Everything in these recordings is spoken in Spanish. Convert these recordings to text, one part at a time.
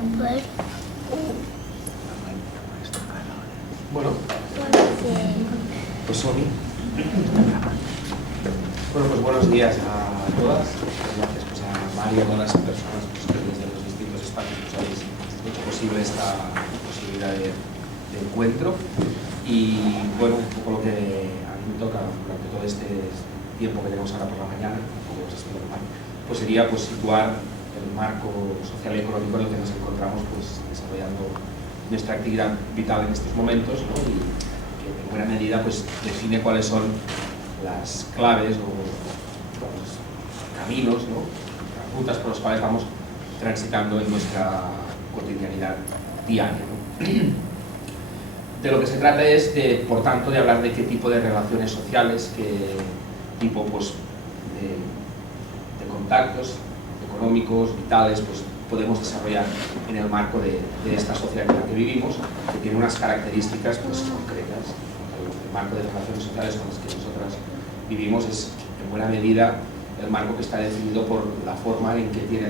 Bueno, pues Somi. Bueno, pues buenos días a todas. Gracias pues, a María y a todas las personas pues, que desde los distintos espacios pues, habéis hecho posible esta posibilidad de encuentro. Y bueno, un poco lo que a mí me toca durante todo este tiempo que tenemos ahora por la mañana, un poco pues sería pues, situar el marco social y económico en el que nos encontramos pues, desarrollando nuestra actividad vital en estos momentos, ¿no? Y que en buena medida pues, define cuáles son las claves o los caminos, ¿no? Las rutas por las cuales vamos transitando en nuestra cotidianidad diaria, ¿no? De lo que se trata es, por tanto, de hablar de qué tipo de relaciones sociales, qué tipo pues, de contactos económicos, vitales, pues, podemos desarrollar en el marco de esta sociedad en la que vivimos, que tiene unas características pues, concretas. El marco de relaciones sociales con las que nosotras vivimos es, en buena medida, el marco que está definido por la forma en que tiene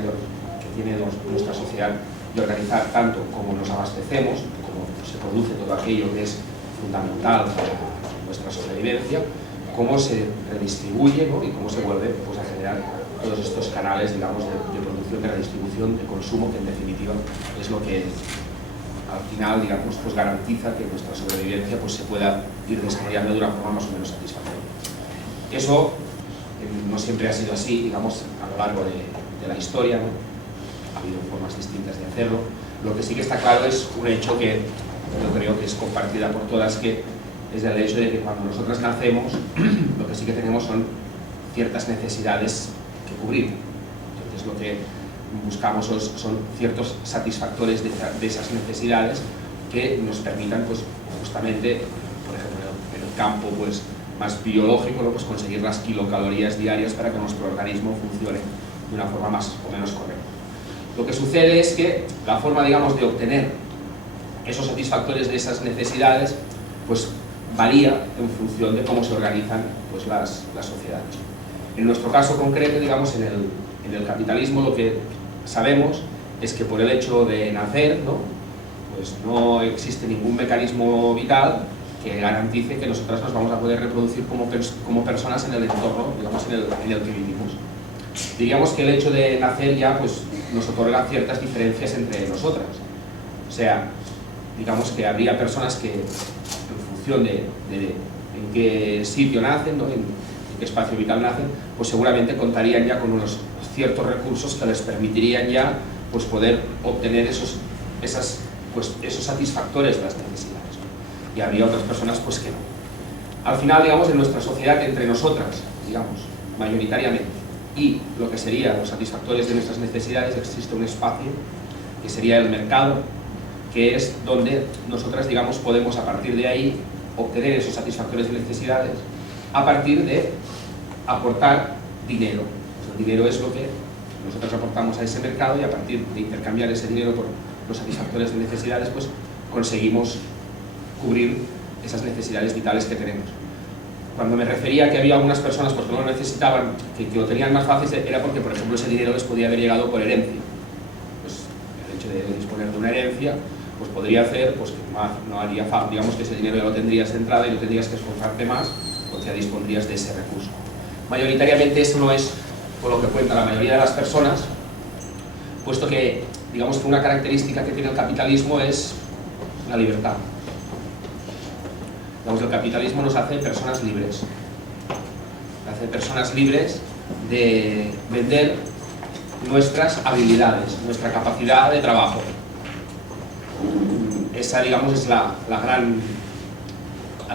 nuestra sociedad de organizar tanto cómo nos abastecemos, cómo se produce todo aquello que es fundamental para nuestra sobrevivencia, cómo se redistribuye, ¿no? Y cómo se vuelve pues, a generar todos estos canales, digamos, de producción, de redistribución, de consumo, que en definitiva es lo que al final, digamos, pues garantiza que nuestra sobrevivencia pues, se pueda ir desarrollando de una forma más o menos satisfactoria. Eso no siempre ha sido así, digamos, a lo largo de la historia, ¿no? Ha habido formas distintas de hacerlo. Lo que sí que está claro es un hecho que yo creo que es compartida por todas, que es el hecho de que cuando nosotras nacemos, lo que sí que tenemos son ciertas necesidades que cubrir. Entonces lo que buscamos son ciertos satisfactores de esas necesidades que nos permitan pues, justamente, por ejemplo, en el campo pues, más biológico, ¿no? Pues conseguir las kilocalorías diarias para que nuestro organismo funcione de una forma más o menos correcta. Lo que sucede es que la forma, digamos, de obtener esos satisfactores de esas necesidades pues, varía en función de cómo se organizan pues, las sociedades. En nuestro caso concreto, digamos, en el capitalismo, lo que sabemos es que por el hecho de nacer, ¿no? Pues no existe ningún mecanismo vital que garantice que nosotras nos vamos a poder reproducir como personas en el entorno, digamos, en el que vivimos. Diríamos que el hecho de nacer ya pues, nos otorga ciertas diferencias entre nosotras. O sea, digamos que habría personas que, en función de en qué sitio nacen, ¿no? En qué espacio vital nacen, pues seguramente contarían ya con unos ciertos recursos que les permitirían ya pues, poder obtener esos satisfactores de las necesidades. Y habría otras personas pues, que no. Al final, digamos, en nuestra sociedad, entre nosotras, digamos, mayoritariamente, y lo que serían los satisfactores de nuestras necesidades, existe un espacio que sería el mercado, que es donde nosotras, digamos, podemos a partir de ahí obtener esos satisfactores de necesidades a partir de aportar dinero. Pues el dinero es lo que nosotros aportamos a ese mercado y a partir de intercambiar ese dinero por los satisfactores de necesidades, pues conseguimos cubrir esas necesidades vitales que tenemos. Cuando me refería a que había algunas personas pues, que no lo necesitaban, que lo tenían más fácil, era porque, por ejemplo, ese dinero les podía haber llegado por herencia. Pues el hecho de disponer de una herencia pues podría hacer pues, que no haría falta, digamos que ese dinero ya lo tendrías de entrada y no tendrías que esforzarte más porque ya dispondrías de ese recurso. Mayoritariamente eso no es por lo que cuenta la mayoría de las personas, puesto que, digamos que una característica que tiene el capitalismo es la libertad. Digamos, el capitalismo nos hace personas libres. Nos hace personas libres de vender nuestras habilidades, nuestra capacidad de trabajo. Esa, digamos, es el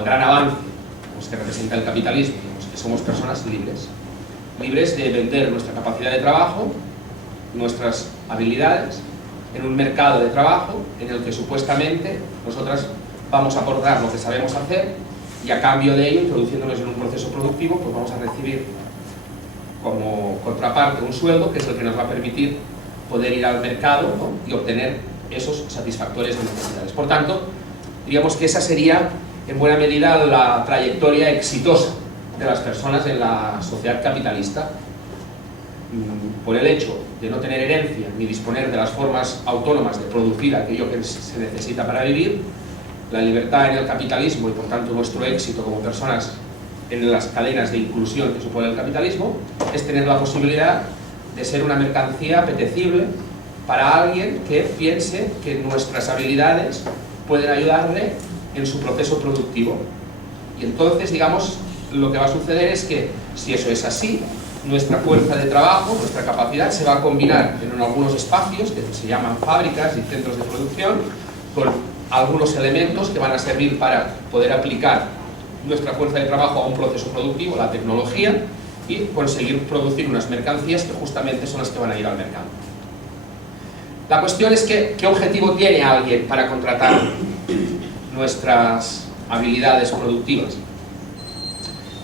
gran avance pues, que representa el capitalismo, digamos, que somos personas libres. Libres de vender nuestra capacidad de trabajo, nuestras habilidades, en un mercado de trabajo en el que supuestamente nosotras vamos a aportar lo que sabemos hacer y a cambio de ello, introduciéndonos en un proceso productivo, pues vamos a recibir como contraparte un sueldo que es el que nos va a permitir poder ir al mercado, ¿no? Y obtener esos satisfactores de necesidades. Por tanto, diríamos que esa sería en buena medida la trayectoria exitosa de las personas en la sociedad capitalista. por el hecho de no tener herencia ni disponer de las formas autónomas de producir aquello que se necesita para vivir, la libertad en el capitalismo y por tanto nuestro éxito como personas en las cadenas de inclusión que supone el capitalismo es tener la posibilidad de ser una mercancía apetecible para alguien que piense que nuestras habilidades pueden ayudarle en su proceso productivo. Y entonces, digamos, lo que va a suceder es que, si eso es así, nuestra fuerza de trabajo, nuestra capacidad, se va a combinar en algunos espacios que se llaman fábricas y centros de producción, con algunos elementos que van a servir para poder aplicar nuestra fuerza de trabajo a un proceso productivo, la tecnología, y conseguir producir unas mercancías que justamente son las que van a ir al mercado. La cuestión es que, ¿qué objetivo tiene alguien para contratar nuestras habilidades productivas?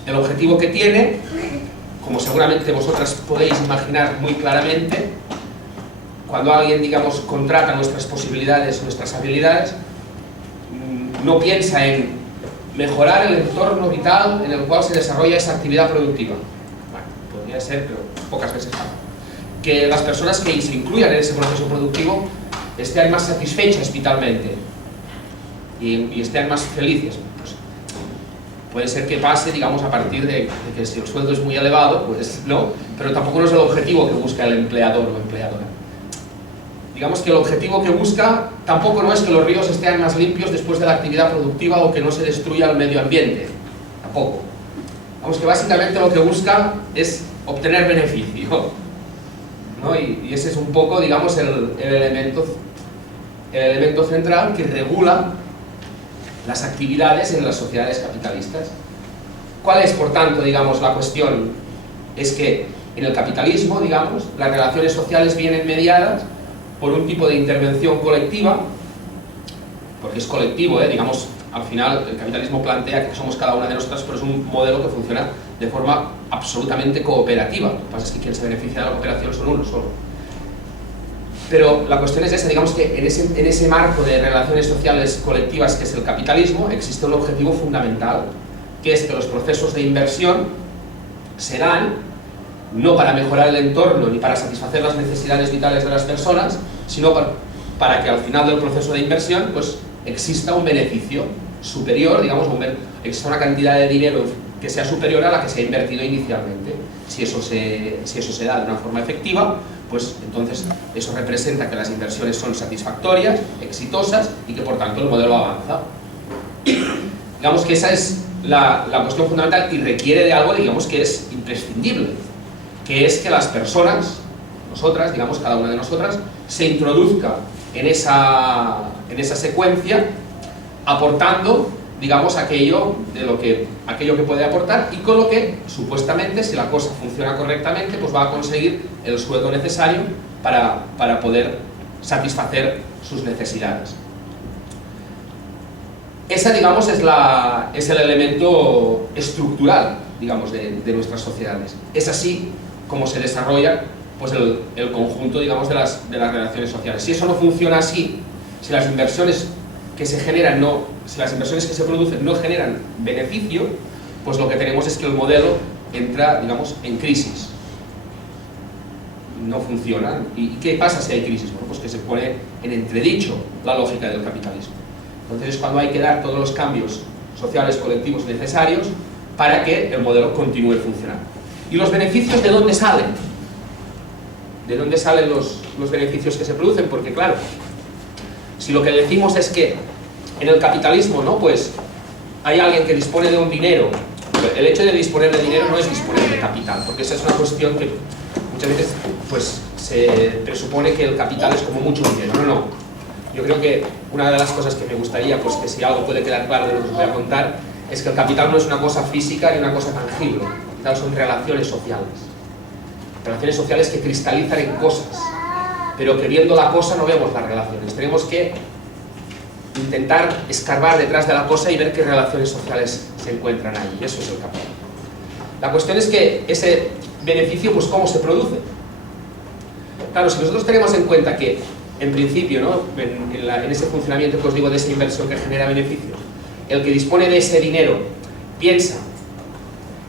El objetivo que tiene, como seguramente vosotras podéis imaginar muy claramente, cuando alguien, digamos, contrata nuestras posibilidades, nuestras habilidades, no piensa en mejorar el entorno vital en el cual se desarrolla esa actividad productiva. Bueno, podría ser, pero pocas veces pasa. Que las personas que se incluyan en ese proceso productivo estén más satisfechas vitalmente y estén más felices. Pues, puede ser que pase, digamos, a partir de que si el sueldo es muy elevado, pues no, pero tampoco no es el objetivo que busca el empleador o empleadora. Digamos que el objetivo que busca tampoco no es que los ríos estén más limpios después de la actividad productiva o que no se destruya el medio ambiente, tampoco. Digamos que básicamente lo que busca es obtener beneficio, ¿no? Y ese es un poco, digamos, el elemento central que regula las actividades en las sociedades capitalistas. ¿Cuál es, por tanto, digamos, la cuestión? Es que en el capitalismo, digamos, las relaciones sociales vienen mediadas por un tipo de intervención colectiva, porque es colectivo, digamos, al final el capitalismo plantea que somos cada una de nosotras, pero es un modelo que funciona de forma absolutamente cooperativa. Lo que pasa es que quien se beneficia de la cooperación son uno solo. Pero la cuestión es esa, digamos que en ese marco de relaciones sociales colectivas que es el capitalismo, existe un objetivo fundamental, que es que los procesos de inversión se dan no para mejorar el entorno ni para satisfacer las necesidades vitales de las personas, sino para que al final del proceso de inversión pues exista un beneficio superior, digamos, exista una cantidad de dinero que sea superior a la que se ha invertido inicialmente. Si eso se da de una forma efectiva, pues entonces eso representa que las inversiones son satisfactorias, exitosas y que por tanto el modelo avanza. Digamos que esa es la cuestión fundamental y requiere de algo, digamos, que es imprescindible, que es que las personas, nosotras, digamos, cada una de nosotras, se introduzca en esa secuencia aportando, digamos, aquello que puede aportar y con lo que, supuestamente, si la cosa funciona correctamente, pues va a conseguir el sueldo necesario para poder satisfacer sus necesidades. Esa, digamos, es el elemento estructural, digamos, de nuestras sociedades. Es así como se desarrolla pues el conjunto, digamos, de las relaciones sociales. Si eso no funciona así, si las inversiones que se generan si las inversiones que se producen no generan beneficio, pues lo que tenemos es que el modelo entra, digamos, en crisis. No funciona. ¿Y qué pasa si hay crisis? Bueno, pues que se pone en entredicho la lógica del capitalismo. Entonces es cuando hay que dar todos los cambios sociales colectivos necesarios para que el modelo continúe funcionando. ¿Y los beneficios de dónde salen? ¿De dónde salen los beneficios que se producen? Porque claro, si lo que decimos es que en el capitalismo, ¿no?, pues hay alguien que dispone de un dinero, el hecho de disponer de dinero no es disponer de capital, porque esa es una cuestión que muchas veces pues se presupone que el capital es como mucho dinero. No. Yo creo que una de las cosas que me gustaría, pues que si algo puede quedar claro de lo que os voy a contar, es que el capital no es una cosa física ni una cosa tangible. El capital son relaciones sociales que cristalizan en cosas, pero que viendo la cosa no vemos las relaciones. Tenemos que intentar escarbar detrás de la cosa y ver qué relaciones sociales se encuentran ahí, y eso es el capital. La cuestión es que ese beneficio, pues ¿cómo se produce? Claro, si nosotros tenemos en cuenta que, en principio, ¿no?, en ese funcionamiento que os digo de esa inversión que genera beneficios, el que dispone de ese dinero piensa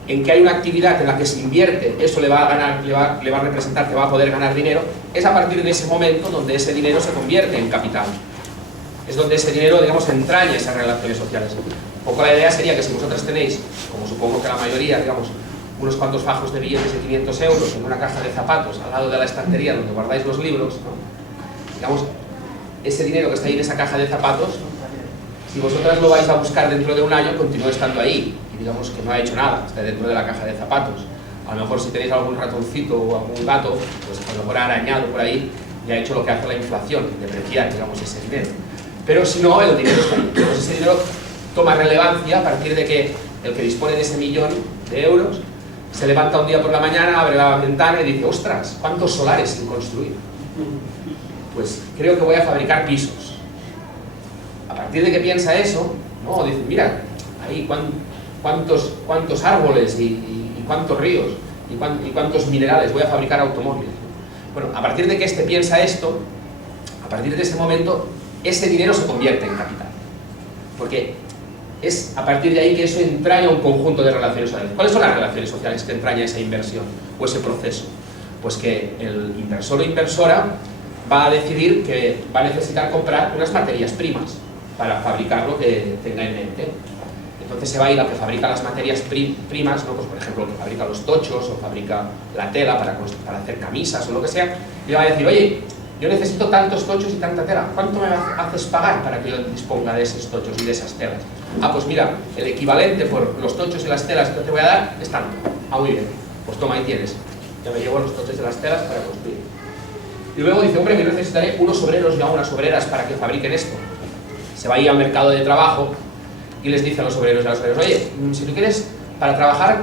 en que hay una actividad en la que se invierte, eso le va a ganar, le va a representar que va a poder ganar dinero, es a partir de ese momento donde ese dinero se convierte en capital. Es donde ese dinero, digamos, entraña esas relaciones sociales. Un poco la idea sería que si vosotros tenéis, como supongo que la mayoría, digamos, unos cuantos fajos de billetes de 500 euros en una caja de zapatos al lado de la estantería donde guardáis los libros, ¿no? Digamos, ese dinero que está ahí en esa caja de zapatos, si vosotras lo vais a buscar dentro de un año, continúa estando ahí, y digamos que no ha hecho nada, está dentro de la caja de zapatos. A lo mejor si tenéis algún ratoncito o algún gato, pues a lo mejor ha arañado por ahí y ha hecho lo que hace la inflación, depreciar, digamos, ese dinero. Pero si no, el dinero está ahí. Entonces ese dinero toma relevancia a partir de que el que dispone de ese millón de euros se levanta un día por la mañana, abre la ventana y dice, ostras, ¿cuántos solares sin construir? Pues creo que voy a fabricar pisos. A partir de que piensa eso, no, dice, mira, ahí cuántos árboles y cuántos ríos y cuántos minerales, voy a fabricar automóviles. Bueno, a partir de que este piensa esto, a partir de ese momento, ese dinero se convierte en capital. Porque es a partir de ahí que eso entraña un conjunto de relaciones sociales. ¿Cuáles son las relaciones sociales que entraña esa inversión o ese proceso? Pues que el inversor o inversora va a decidir que va a necesitar comprar unas materias primas para fabricar lo que tenga en mente. Entonces se va a ir al que fabrica las materias primas, ¿no? Pues por ejemplo, el que fabrica los tochos o fabrica la tela para hacer camisas o lo que sea, y le va a decir, oye, yo necesito tantos tochos y tanta tela, ¿cuánto me haces pagar para que yo disponga de esos tochos y de esas telas? Ah, pues mira, el equivalente por los tochos y las telas que yo te voy a dar es tanto. Ah, muy bien, pues toma, ahí tienes. Ya me llevo los tochos y las telas para construir. Y luego dice, hombre, yo necesitaré unos obreros y unas obreras para que fabriquen esto. Se va a ir al mercado de trabajo y les dice a los obreros y a las obreras, oye, si tú quieres, para trabajar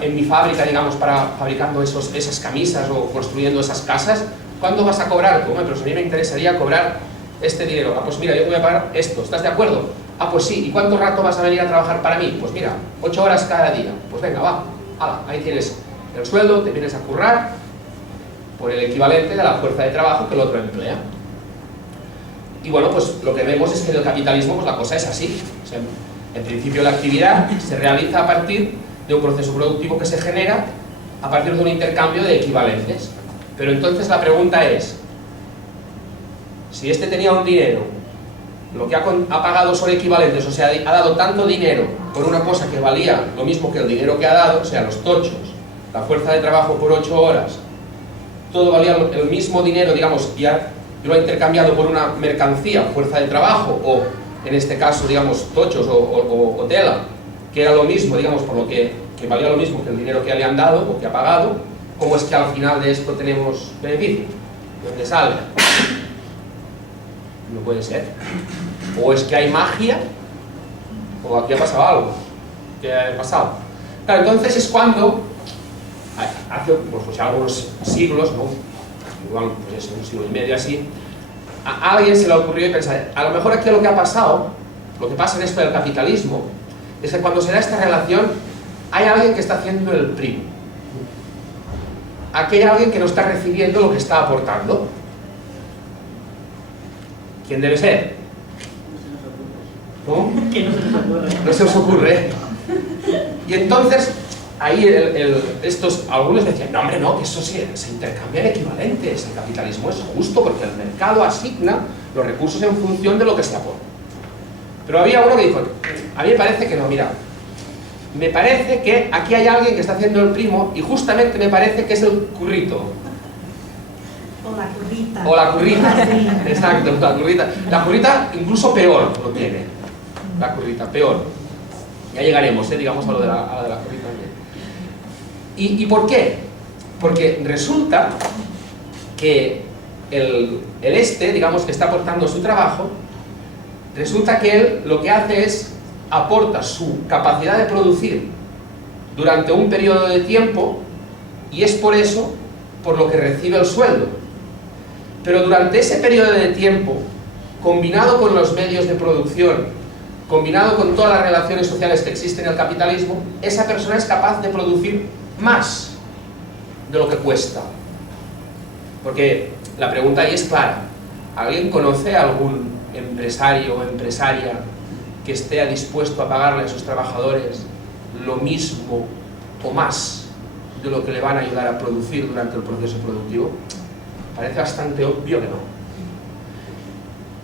en mi fábrica, digamos, para fabricando esas camisas o construyendo esas casas, ¿cuánto vas a cobrar? Hombre, pero si a mí me interesaría cobrar este dinero. Ah, pues mira, yo te voy a pagar esto, ¿estás de acuerdo? Ah, pues sí, ¿y cuánto rato vas a venir a trabajar para mí? Pues mira, 8 horas cada día. Pues venga, va, hala, ahí tienes el sueldo, te vienes a currar por el equivalente de la fuerza de trabajo que el otro emplea. Y bueno, pues lo que vemos es que en el capitalismo pues la cosa es así. O sea, en principio la actividad se realiza a partir de un proceso productivo que se genera a partir de un intercambio de equivalentes. Pero entonces la pregunta es, si este tenía un dinero, lo que ha pagado son equivalentes, o sea, ha dado tanto dinero por una cosa que valía lo mismo que el dinero que ha dado, o sea, los tochos, la fuerza de trabajo por 8 horas, todo valía el mismo dinero, digamos, y lo ha intercambiado por una mercancía, fuerza de trabajo, o en este caso, digamos, tochos o tela, que era lo mismo, digamos, por lo que valía lo mismo que el dinero que le han dado o que ha pagado. ¿Cómo es que al final de esto tenemos beneficio? ¿De dónde sale? No puede ser. O es que hay magia, o aquí ha pasado algo. ¿Qué ha pasado? Claro, entonces es cuando, hace pues, algunos siglos, ¿no? Igual, pues eso, un siglo y medio así, a alguien se le ocurrió y pensar, a lo mejor aquí lo que ha pasado, lo que pasa en esto del capitalismo, es que cuando se da esta relación, hay alguien que está haciendo el primo. Aquí hay alguien que no está recibiendo lo que está aportando. ¿Quién debe ser? ¿Cómo? No se os ocurre. Y entonces, ahí algunos decían, no hombre, no, que eso se intercambian equivalentes, el capitalismo es justo porque el mercado asigna los recursos en función de lo que se aporta. Pero había uno que dijo, a mí me parece que no, mira, me parece que aquí hay alguien que está haciendo el primo y justamente me parece que es el currito. O la currita. O la currita. Exacto, la currita. La currita incluso peor lo tiene. La currita, peor. Ya llegaremos, digamos, a lo de la currita también. ¿Y por qué? Porque resulta que digamos, que está aportando su trabajo, resulta que él lo que hace es aporta su capacidad de producir durante un periodo de tiempo y es por eso por lo que recibe el sueldo. Pero durante ese periodo de tiempo, combinado con los medios de producción, combinado con todas las relaciones sociales que existen en el capitalismo, esa persona es capaz de producir más de lo que cuesta. Porque la pregunta ahí es clara. ¿Alguien conoce a algún empresario o empresaria que esté dispuesto a pagarle a sus trabajadores lo mismo o más de lo que le van a ayudar a producir durante el proceso productivo? Parece bastante obvio que no.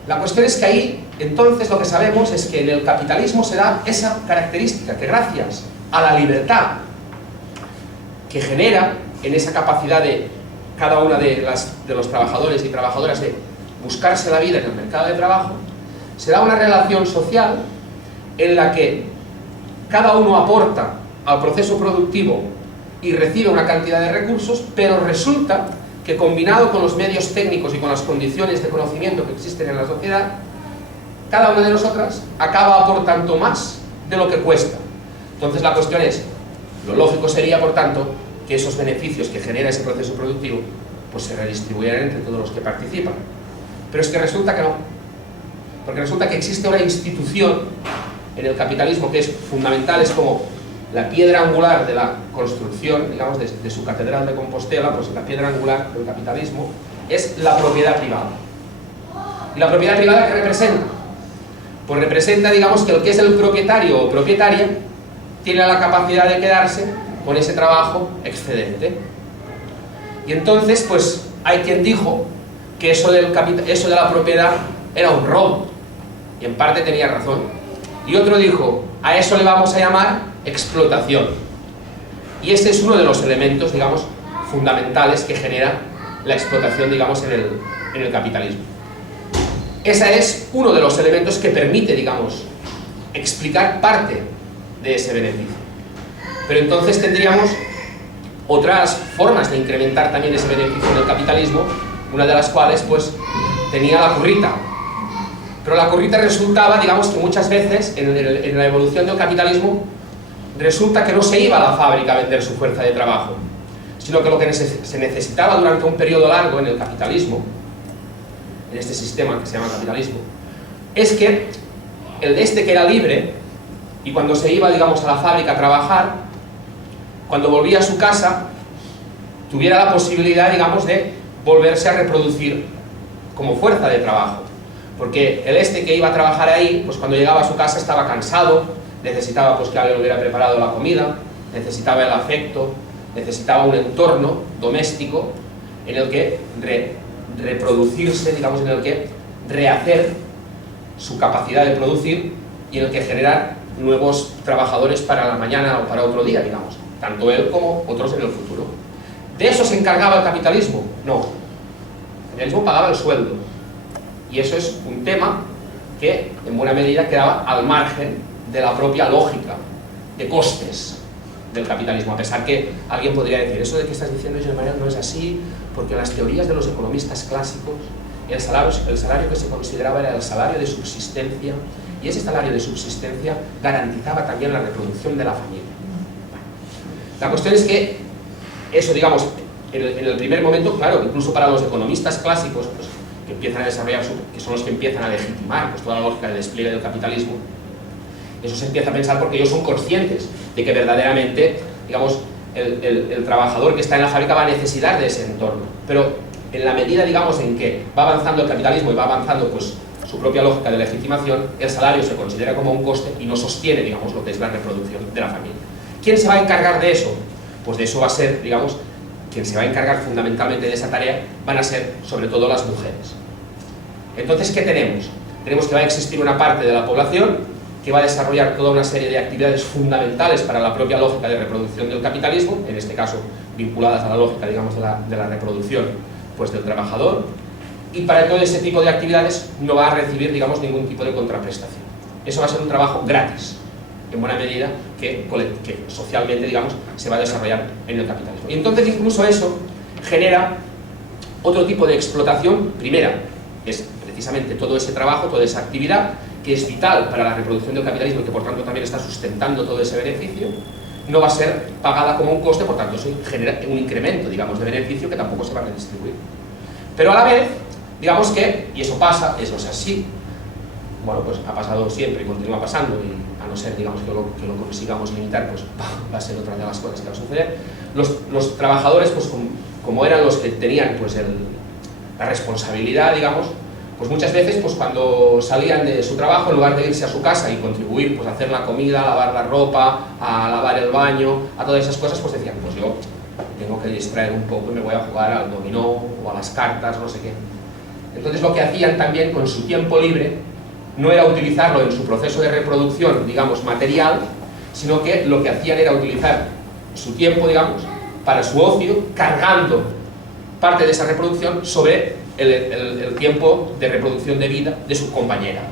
La cuestión es que ahí, entonces, lo que sabemos es que en el capitalismo se da esa característica, que gracias a la libertad que genera en esa capacidad de cada una de los trabajadores y trabajadoras de buscarse la vida en el mercado de trabajo, se da una relación social en la que cada uno aporta al proceso productivo y recibe una cantidad de recursos, pero resulta que combinado con los medios técnicos y con las condiciones de conocimiento que existen en la sociedad, cada una de nosotras acaba aportando más de lo que cuesta. Entonces la cuestión es, lo lógico sería, por tanto, que esos beneficios que genera ese proceso productivo pues se redistribuyeran entre todos los que participan. Pero es que resulta que no, porque resulta que existe una institución en el capitalismo que es fundamental, es como la piedra angular de la construcción, digamos, de su catedral de Compostela. Pues la piedra angular del capitalismo es la propiedad privada. ¿Y la propiedad privada qué representa? Pues representa, digamos, que el que es el propietario o propietaria tiene la capacidad de quedarse con ese trabajo excedente. Y entonces, pues, hay quien dijo que eso de la propiedad era un robo, y en parte tenía razón. Y otro dijo, a eso le vamos a llamar explotación. Y ese es uno de los elementos, digamos, fundamentales que genera la explotación, digamos, en el capitalismo. Ese es uno de los elementos que permite, digamos, explicar parte de ese beneficio. Pero entonces tendríamos otras formas de incrementar también ese beneficio en el capitalismo, una de las cuales, pues, tenía la currita. Pero la currita resultaba, digamos, que muchas veces en la evolución del capitalismo resulta que no se iba a la fábrica a vender su fuerza de trabajo, sino que lo que se necesitaba durante un periodo largo en el capitalismo, en este sistema que se llama capitalismo, es que el que era libre, y cuando se iba, digamos, a la fábrica a trabajar, cuando volvía a su casa, tuviera la posibilidad, digamos, de volverse a reproducir como fuerza de trabajo. Porque el que iba a trabajar ahí, pues cuando llegaba a su casa estaba cansado, necesitaba, pues, que alguien le hubiera preparado la comida, necesitaba el afecto, necesitaba un entorno doméstico en el que reproducirse, digamos, en el que rehacer su capacidad de producir y en el que generar nuevos trabajadores para la mañana o para otro día, digamos, tanto él como otros en el futuro. ¿De eso se encargaba el capitalismo? No. El capitalismo pagaba el sueldo. Y eso es un tema que, en buena medida, quedaba al margen de la propia lógica de costes del capitalismo, a pesar que alguien podría decir, eso de que estás diciendo, José Manuel, no es así, porque en las teorías de los economistas clásicos, el salario que se consideraba era el salario de subsistencia, y ese salario de subsistencia garantizaba también la reproducción de la familia. Bueno, la cuestión es que eso, digamos, en el primer momento, claro, incluso para los economistas clásicos, pues, que empiezan a desarrollar, que son los que empiezan a legitimar, pues, toda la lógica de despliegue del capitalismo, eso se empieza a pensar porque ellos son conscientes de que verdaderamente, digamos, el trabajador que está en la fábrica va a necesitar de ese entorno. Pero en la medida, digamos, en que va avanzando el capitalismo y va avanzando, pues, su propia lógica de legitimación, el salario se considera como un coste y no sostiene, digamos, lo que es la reproducción de la familia. ¿Quién se va a encargar de eso? Pues de eso va a ser, digamos, quien se va a encargar fundamentalmente de esa tarea van a ser, sobre todo, las mujeres. Entonces, ¿qué tenemos? Tenemos que va a existir una parte de la población que va a desarrollar toda una serie de actividades fundamentales para la propia lógica de reproducción del capitalismo, en este caso vinculadas a la lógica, digamos, de la reproducción, pues, del trabajador, y para todo ese tipo de actividades no va a recibir, digamos, ningún tipo de contraprestación. Eso va a ser un trabajo gratis, en buena medida, que socialmente, digamos, se va a desarrollar en el capitalismo. Y entonces incluso eso genera otro tipo de explotación. Primera, es precisamente todo ese trabajo, toda esa actividad, que es vital para la reproducción del capitalismo y que por tanto también está sustentando todo ese beneficio, no va a ser pagada como un coste, por tanto eso genera un incremento, digamos, de beneficio que tampoco se va a redistribuir. Pero a la vez, digamos que, y eso pasa, eso es así, bueno, pues ha pasado siempre y continúa pasando, y a no ser, digamos, que lo consigamos limitar, pues va a ser otra de las cosas que va a suceder. Los trabajadores, pues como eran los que tenían, pues, la responsabilidad, digamos, pues muchas veces pues cuando salían de su trabajo, en lugar de irse a su casa y contribuir pues a hacer la comida, a lavar la ropa, a lavar el baño, a todas esas cosas, pues decían, pues yo tengo que distraer un poco y me voy a jugar al dominó o a las cartas, no sé qué. Entonces lo que hacían también con su tiempo libre no era utilizarlo en su proceso de reproducción, digamos, material, sino que lo que hacían era utilizar su tiempo, digamos, para su ocio, cargando parte de esa reproducción sobre el tiempo de reproducción de vida de su compañera.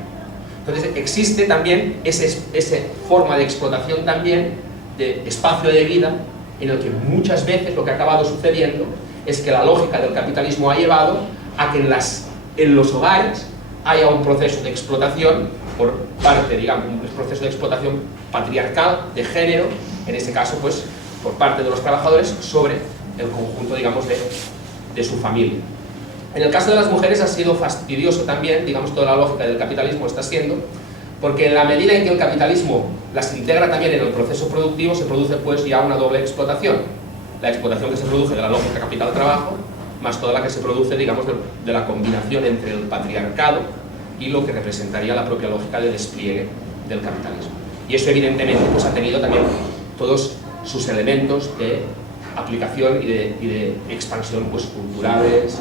Entonces existe también esa forma de explotación también, de espacio de vida, en el que muchas veces lo que ha acabado sucediendo es que la lógica del capitalismo ha llevado a que en los hogares haya un proceso de explotación por parte, digamos, un proceso de explotación patriarcal, de género, en este caso, pues, por parte de los trabajadores sobre el conjunto, digamos, de su familia. En el caso de las mujeres ha sido fastidioso también, digamos, toda la lógica del capitalismo está siendo, porque en la medida en que el capitalismo las integra también en el proceso productivo, se produce pues ya una doble explotación. La explotación que se produce de la lógica capital-trabajo, más toda la que se produce, digamos, de la combinación entre el patriarcado y lo que representaría la propia lógica de despliegue del capitalismo. Y eso evidentemente pues ha tenido también todos sus elementos de aplicación y de expansión pues culturales,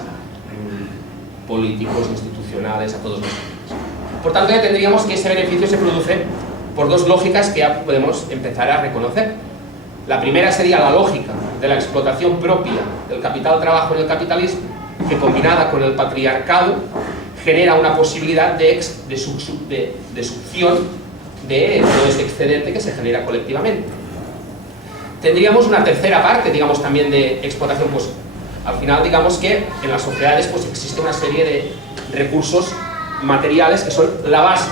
políticos, institucionales, a todos los niveles. Por tanto, ya tendríamos que ese beneficio se produce por dos lógicas que ya podemos empezar a reconocer. La primera sería la lógica de la explotación propia del capital-trabajo en el capitalismo, que combinada con el patriarcado genera una posibilidad de succión de todo ese excedente que se genera colectivamente. Tendríamos una tercera parte, digamos, también de explotación, pues al final digamos que en las sociedades pues existe una serie de recursos materiales que son la base.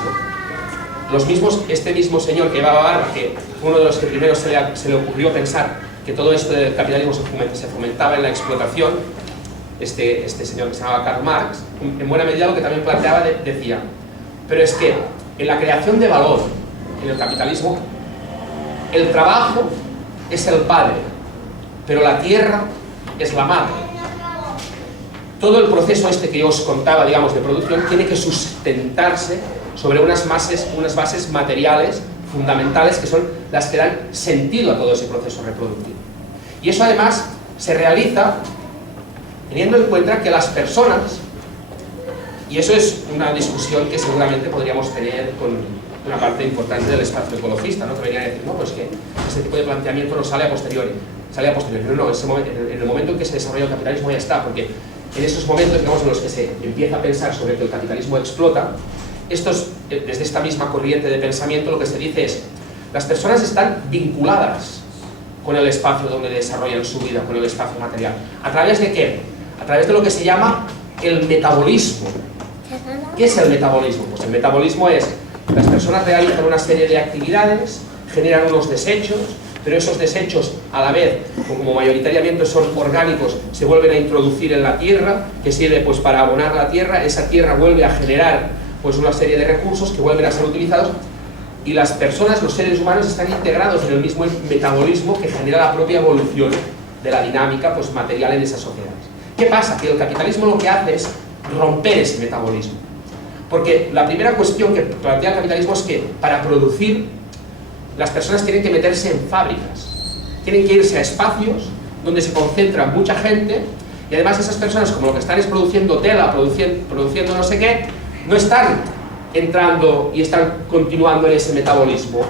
Este mismo señor que llevaba barba, que fue uno de los que primero se le ocurrió pensar que todo esto del capitalismo se fomentaba en la explotación, este señor que se llamaba Karl Marx, en buena medida lo que también planteaba decía, pero es que en la creación de valor en el capitalismo, el trabajo es el padre, pero la tierra es la madre. Todo el proceso este que yo os contaba, digamos, de producción, tiene que sustentarse sobre unas bases materiales fundamentales que son las que dan sentido a todo ese proceso reproductivo. Y eso además se realiza teniendo en cuenta que las personas, y eso es una discusión que seguramente podríamos tener con una parte importante del espacio ecologista, ¿no? Que venía a decir, no, pues que ese tipo de planteamiento no sale a posteriori. Sale a posteriori. No, en el momento en que se desarrolla el capitalismo ya está, porque en esos momentos, digamos, en los que se empieza a pensar sobre que el capitalismo explota, desde esta misma corriente de pensamiento lo que se dice es, las personas están vinculadas con el espacio donde desarrollan su vida, con el espacio material. ¿A través de qué? A través de lo que se llama el metabolismo. ¿Qué es el metabolismo? Pues el metabolismo es, las personas realizan una serie de actividades, generan unos desechos, pero esos desechos, a la vez, como mayoritariamente son orgánicos, se vuelven a introducir en la tierra, que sirve pues para abonar la tierra, esa tierra vuelve a generar pues una serie de recursos que vuelven a ser utilizados, y las personas, los seres humanos, están integrados en el mismo metabolismo que genera la propia evolución de la dinámica pues material en esas sociedades. ¿Qué pasa? Que el capitalismo lo que hace es romper ese metabolismo. Porque la primera cuestión que plantea el capitalismo es que para producir las personas tienen que meterse en fábricas, tienen que irse a espacios donde se concentra mucha gente y además esas personas, como lo que están es produciendo tela, produciendo no sé qué, no están entrando y están continuando en ese metabolismo.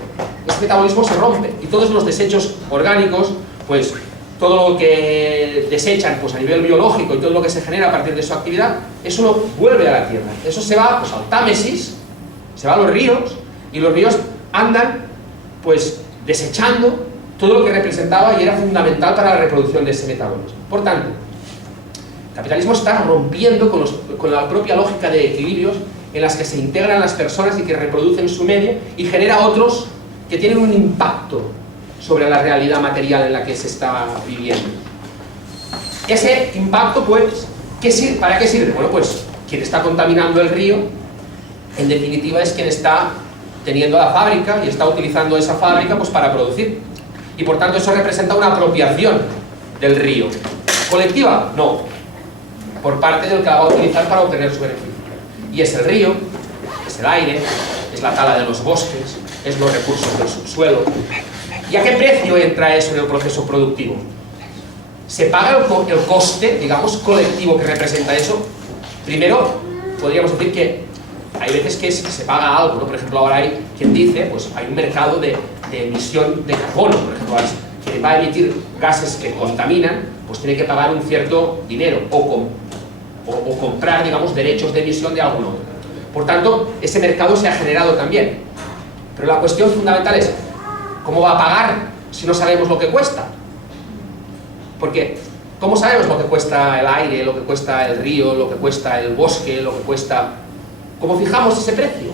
Ese metabolismo se rompe y todos los desechos orgánicos, pues todo lo que desechan pues, a nivel biológico y todo lo que se genera a partir de su actividad, eso no vuelve a la tierra. Eso se va pues, al Támesis, se va a los ríos y los ríos andan pues desechando todo lo que representaba y era fundamental para la reproducción de ese metabolismo. Por tanto, el capitalismo está rompiendo con la propia lógica de equilibrios en las que se integran las personas y que reproducen su medio y genera otros que tienen un impacto sobre la realidad material en la que se está viviendo. Ese impacto, pues, ¿para qué sirve? Bueno, pues, quien está contaminando el río, en definitiva, es quien está teniendo la fábrica y está utilizando esa fábrica pues, para producir. Y por tanto eso representa una apropiación del río. ¿Colectiva? No. Por parte del que la va a utilizar para obtener su beneficio. Y es el río, es el aire, es la tala de los bosques, es los recursos del subsuelo. ¿Y a qué precio entra eso en el proceso productivo? ¿Se paga el coste, digamos, colectivo que representa eso? Primero, podríamos decir que hay veces que se paga algo, ¿no? Por ejemplo, ahora hay quien dice, pues hay un mercado de emisión de carbono, por ejemplo, quien va a emitir gases que contaminan, pues tiene que pagar un cierto dinero o comprar, digamos, derechos de emisión de algún otro. Por tanto, ese mercado se ha generado también. Pero la cuestión fundamental es, ¿cómo va a pagar si no sabemos lo que cuesta? Porque, ¿cómo sabemos lo que cuesta el aire, lo que cuesta el río, lo que cuesta el bosque, lo que cuesta... ¿Cómo fijamos ese precio?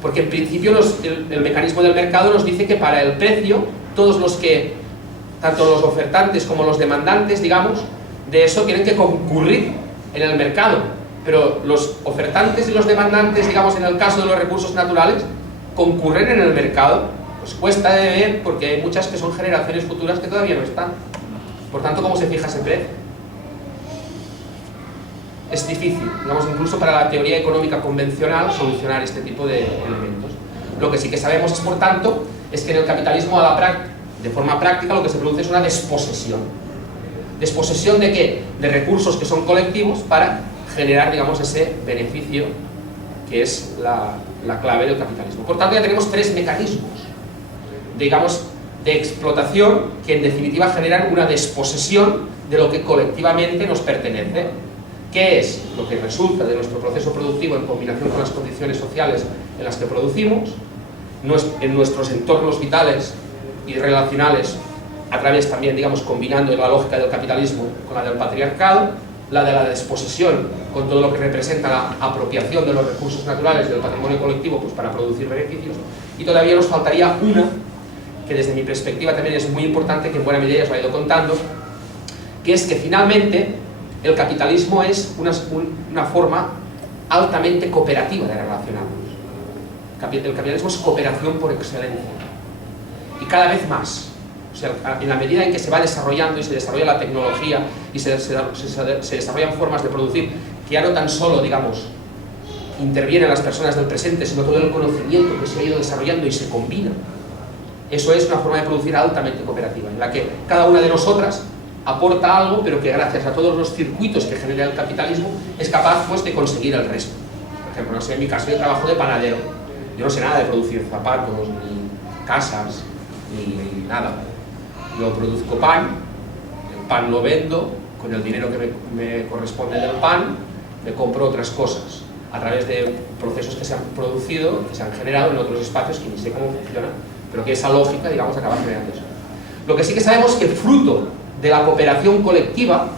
Porque en principio el mecanismo del mercado nos dice que para el precio, todos los que, tanto los ofertantes como los demandantes, digamos, de eso tienen que concurrir en el mercado. Pero los ofertantes y los demandantes, digamos, en el caso de los recursos naturales, concurren en el mercado, pues cuesta de ver porque hay muchas que son generaciones futuras que todavía no están. Por tanto, ¿cómo se fija ese precio? Es difícil, digamos, incluso para la teoría económica convencional solucionar este tipo de elementos. Lo que sí que sabemos es, por tanto, es que en el capitalismo de forma práctica lo que se produce es una desposesión. ¿Desposesión de qué? De recursos que son colectivos para generar, digamos, ese beneficio que es la clave del capitalismo. Por tanto, ya tenemos tres mecanismos, digamos, de explotación que en definitiva generan una desposesión de lo que colectivamente nos pertenece. ¿Qué es lo que resulta de nuestro proceso productivo en combinación con las condiciones sociales en las que producimos, en nuestros entornos vitales y relacionales, a través también, digamos, combinando la lógica del capitalismo con la del patriarcado, la de la desposesión con todo lo que representa la apropiación de los recursos naturales del patrimonio colectivo, pues para producir beneficios? Y todavía nos faltaría una, que desde mi perspectiva también es muy importante, que en buena medida os lo he ido contando, que es que finalmente el capitalismo es una forma altamente cooperativa de relacionarnos. El capitalismo es cooperación por excelencia. Y cada vez más. O sea, en la medida en que se va desarrollando y se desarrolla la tecnología y se desarrollan formas de producir que ya no tan solo, digamos, intervienen las personas del presente, sino todo el conocimiento que se ha ido desarrollando y se combina. Eso es una forma de producir altamente cooperativa, en la que cada una de nosotras aporta algo, pero que gracias a todos los circuitos que genera el capitalismo es capaz, pues, de conseguir el resto. Por ejemplo, no sé, en mi caso yo trabajo de panadero, yo no sé nada de producir zapatos, ni casas, ni nada. Yo produzco pan, el pan lo vendo, con el dinero que me corresponde del pan, me compro otras cosas, a través de procesos que se han producido, que se han generado en otros espacios que ni sé cómo funcionan, pero que esa lógica, digamos, acaba generando eso. Lo que sí que sabemos es que fruto de la cooperación colectiva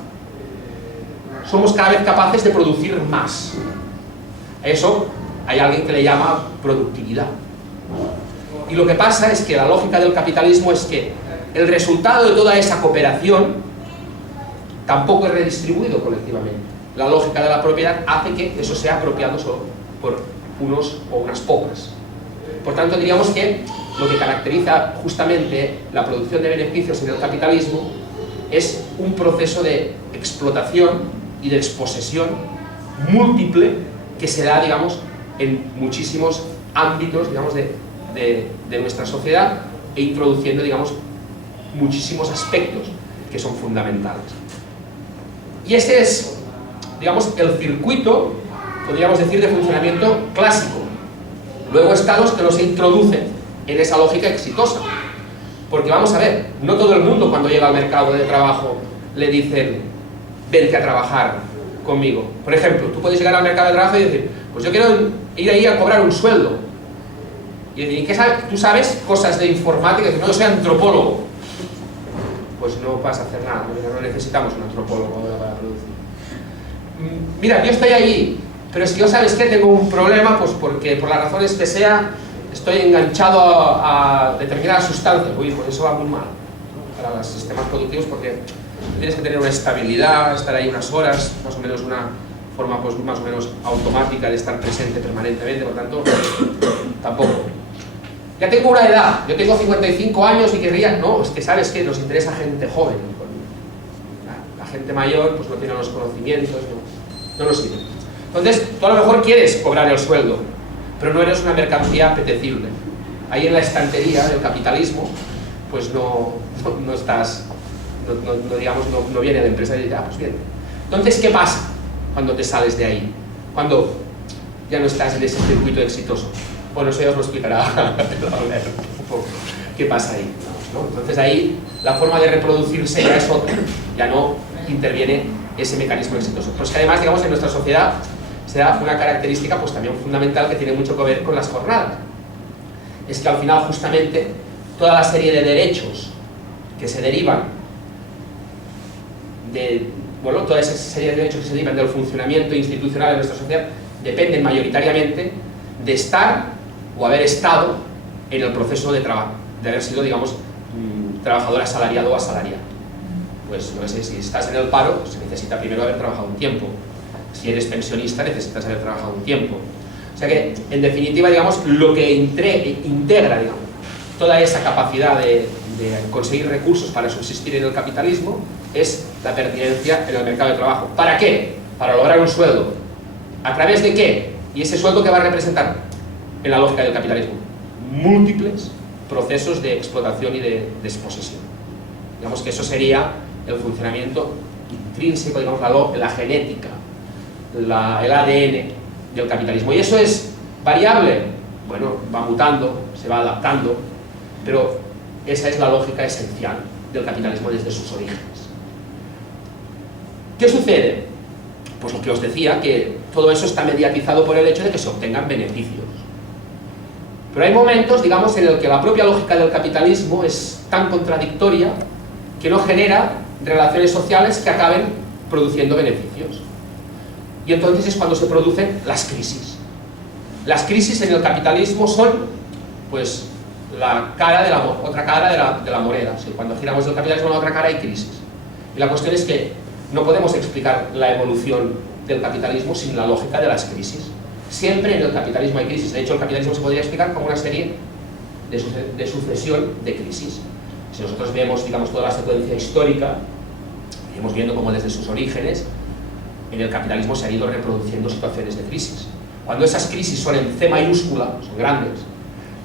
somos cada vez capaces de producir más. A eso hay alguien que le llama productividad. Y lo que pasa es que la lógica del capitalismo es que el resultado de toda esa cooperación tampoco es redistribuido colectivamente. La lógica de la propiedad hace que eso sea apropiado solo por unos o unas pocas. Por tanto, diríamos que lo que caracteriza justamente la producción de beneficios en el capitalismo es un proceso de explotación y de exposesión múltiple que se da, digamos, en muchísimos ámbitos, digamos, de nuestra sociedad, e introduciendo, digamos, muchísimos aspectos que son fundamentales. Y ese es, digamos, el circuito, podríamos decir, de funcionamiento clásico. Luego están los que los introducen en esa lógica exitosa. Porque vamos a ver, no todo el mundo cuando llega al mercado de trabajo le dicen, vente a trabajar conmigo. Por ejemplo, tú puedes llegar al mercado de trabajo y decir, pues yo quiero ir ahí a cobrar un sueldo. Y decir, ¿qué sabes? ¿Tú sabes cosas de informática? Y decir, no, yo soy antropólogo. Pues no vas a hacer nada, no necesitamos un antropólogo para producir. Mira, yo estoy ahí, pero es que yo, ¿sabes qué? Tengo un problema, pues porque por las razones que sea, estoy enganchado a determinadas sustancias. Uy, pues eso va muy mal para los sistemas productivos, porque tienes que tener una estabilidad, estar ahí unas horas, más o menos una forma, pues, más o menos automática de estar presente permanentemente, por tanto, tampoco. Ya tengo una edad, yo tengo 55 años y querría... No, es que sabes que nos interesa gente joven. La gente mayor pues no tiene los conocimientos, no nos sirve. Entonces, tú a lo mejor quieres cobrar el sueldo, pero no eres una mercancía apetecible. Ahí en la estantería del capitalismo, pues no estás, digamos, no viene la empresa y dice, pues bien. Entonces, ¿qué pasa cuando te sales de ahí? Cuando ya no estás en ese circuito exitoso. Bueno, eso ya os lo explicará un poco qué pasa ahí, ¿no? Entonces ahí la forma de reproducirse ya es otra, ya no interviene ese mecanismo exitoso. Pues que además, digamos, en nuestra sociedad se da una característica pues también fundamental que tiene mucho que ver con las jornadas. Es que al final justamente toda la serie de derechos que se derivan de, bueno, toda esa serie de derechos que se derivan del funcionamiento institucional de nuestra sociedad dependen mayoritariamente de estar o haber estado en el proceso de trabajo, de haber sido, digamos, trabajador asalariado o asalariado. Pues no sé, si estás en el paro, se necesita primero haber trabajado un tiempo. Si eres pensionista, necesitas haber trabajado un tiempo. O sea que, en definitiva, digamos, lo que integra, digamos, toda esa capacidad de conseguir recursos para subsistir en el capitalismo es la pertinencia en el mercado de trabajo. ¿Para qué? Para lograr un sueldo. ¿A través de qué? ¿Y ese sueldo qué va a representar? En la lógica del capitalismo, múltiples procesos de explotación y de desposesión. Digamos que eso sería el funcionamiento intrínseco, digamos, la genética, el ADN del capitalismo. ¿Y eso es variable? Bueno, va mutando, se va adaptando, pero esa es la lógica esencial del capitalismo desde sus orígenes. ¿Qué sucede? Pues lo que os decía, que todo eso está mediatizado por el hecho de que se obtengan beneficios. Pero hay momentos, digamos, en el que la propia lógica del capitalismo es tan contradictoria que no genera relaciones sociales que acaben produciendo beneficios. Y entonces es cuando se producen las crisis. Las crisis en el capitalismo son, pues, la cara de otra cara de la moneda. ¿Sí? Cuando giramos el capitalismo a la otra cara hay crisis. Y la cuestión es que no podemos explicar la evolución del capitalismo sin la lógica de las crisis. Siempre en el capitalismo hay crisis. De hecho, el capitalismo se podría explicar como una serie de sucesión de crisis. Si nosotros vemos, digamos, toda la secuencia histórica, iremos viendo cómo desde sus orígenes en el capitalismo se han ido reproduciendo situaciones de crisis. Cuando esas crisis son en C mayúscula, son grandes,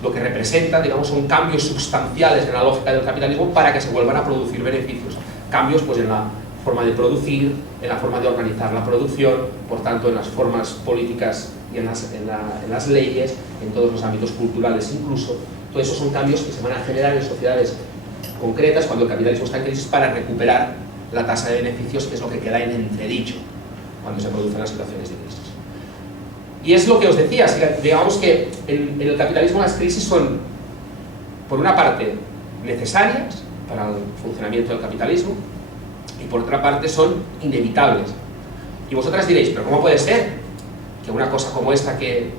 lo que representa, digamos, son cambios sustanciales en la lógica del capitalismo para que se vuelvan a producir beneficios. Cambios, pues, en la forma de producir, en la forma de organizar la producción, por tanto, en las formas políticas y en las leyes, en todos los ámbitos culturales incluso. Todo eso son cambios que se van a generar en sociedades concretas cuando el capitalismo está en crisis para recuperar la tasa de beneficios, que es lo que queda en entredicho cuando se producen las situaciones de crisis. Y es lo que os decía, digamos que en el capitalismo las crisis son, por una parte, necesarias para el funcionamiento del capitalismo y por otra parte son inevitables. Y vosotras diréis, ¿pero cómo puede ser que una cosa como esta, que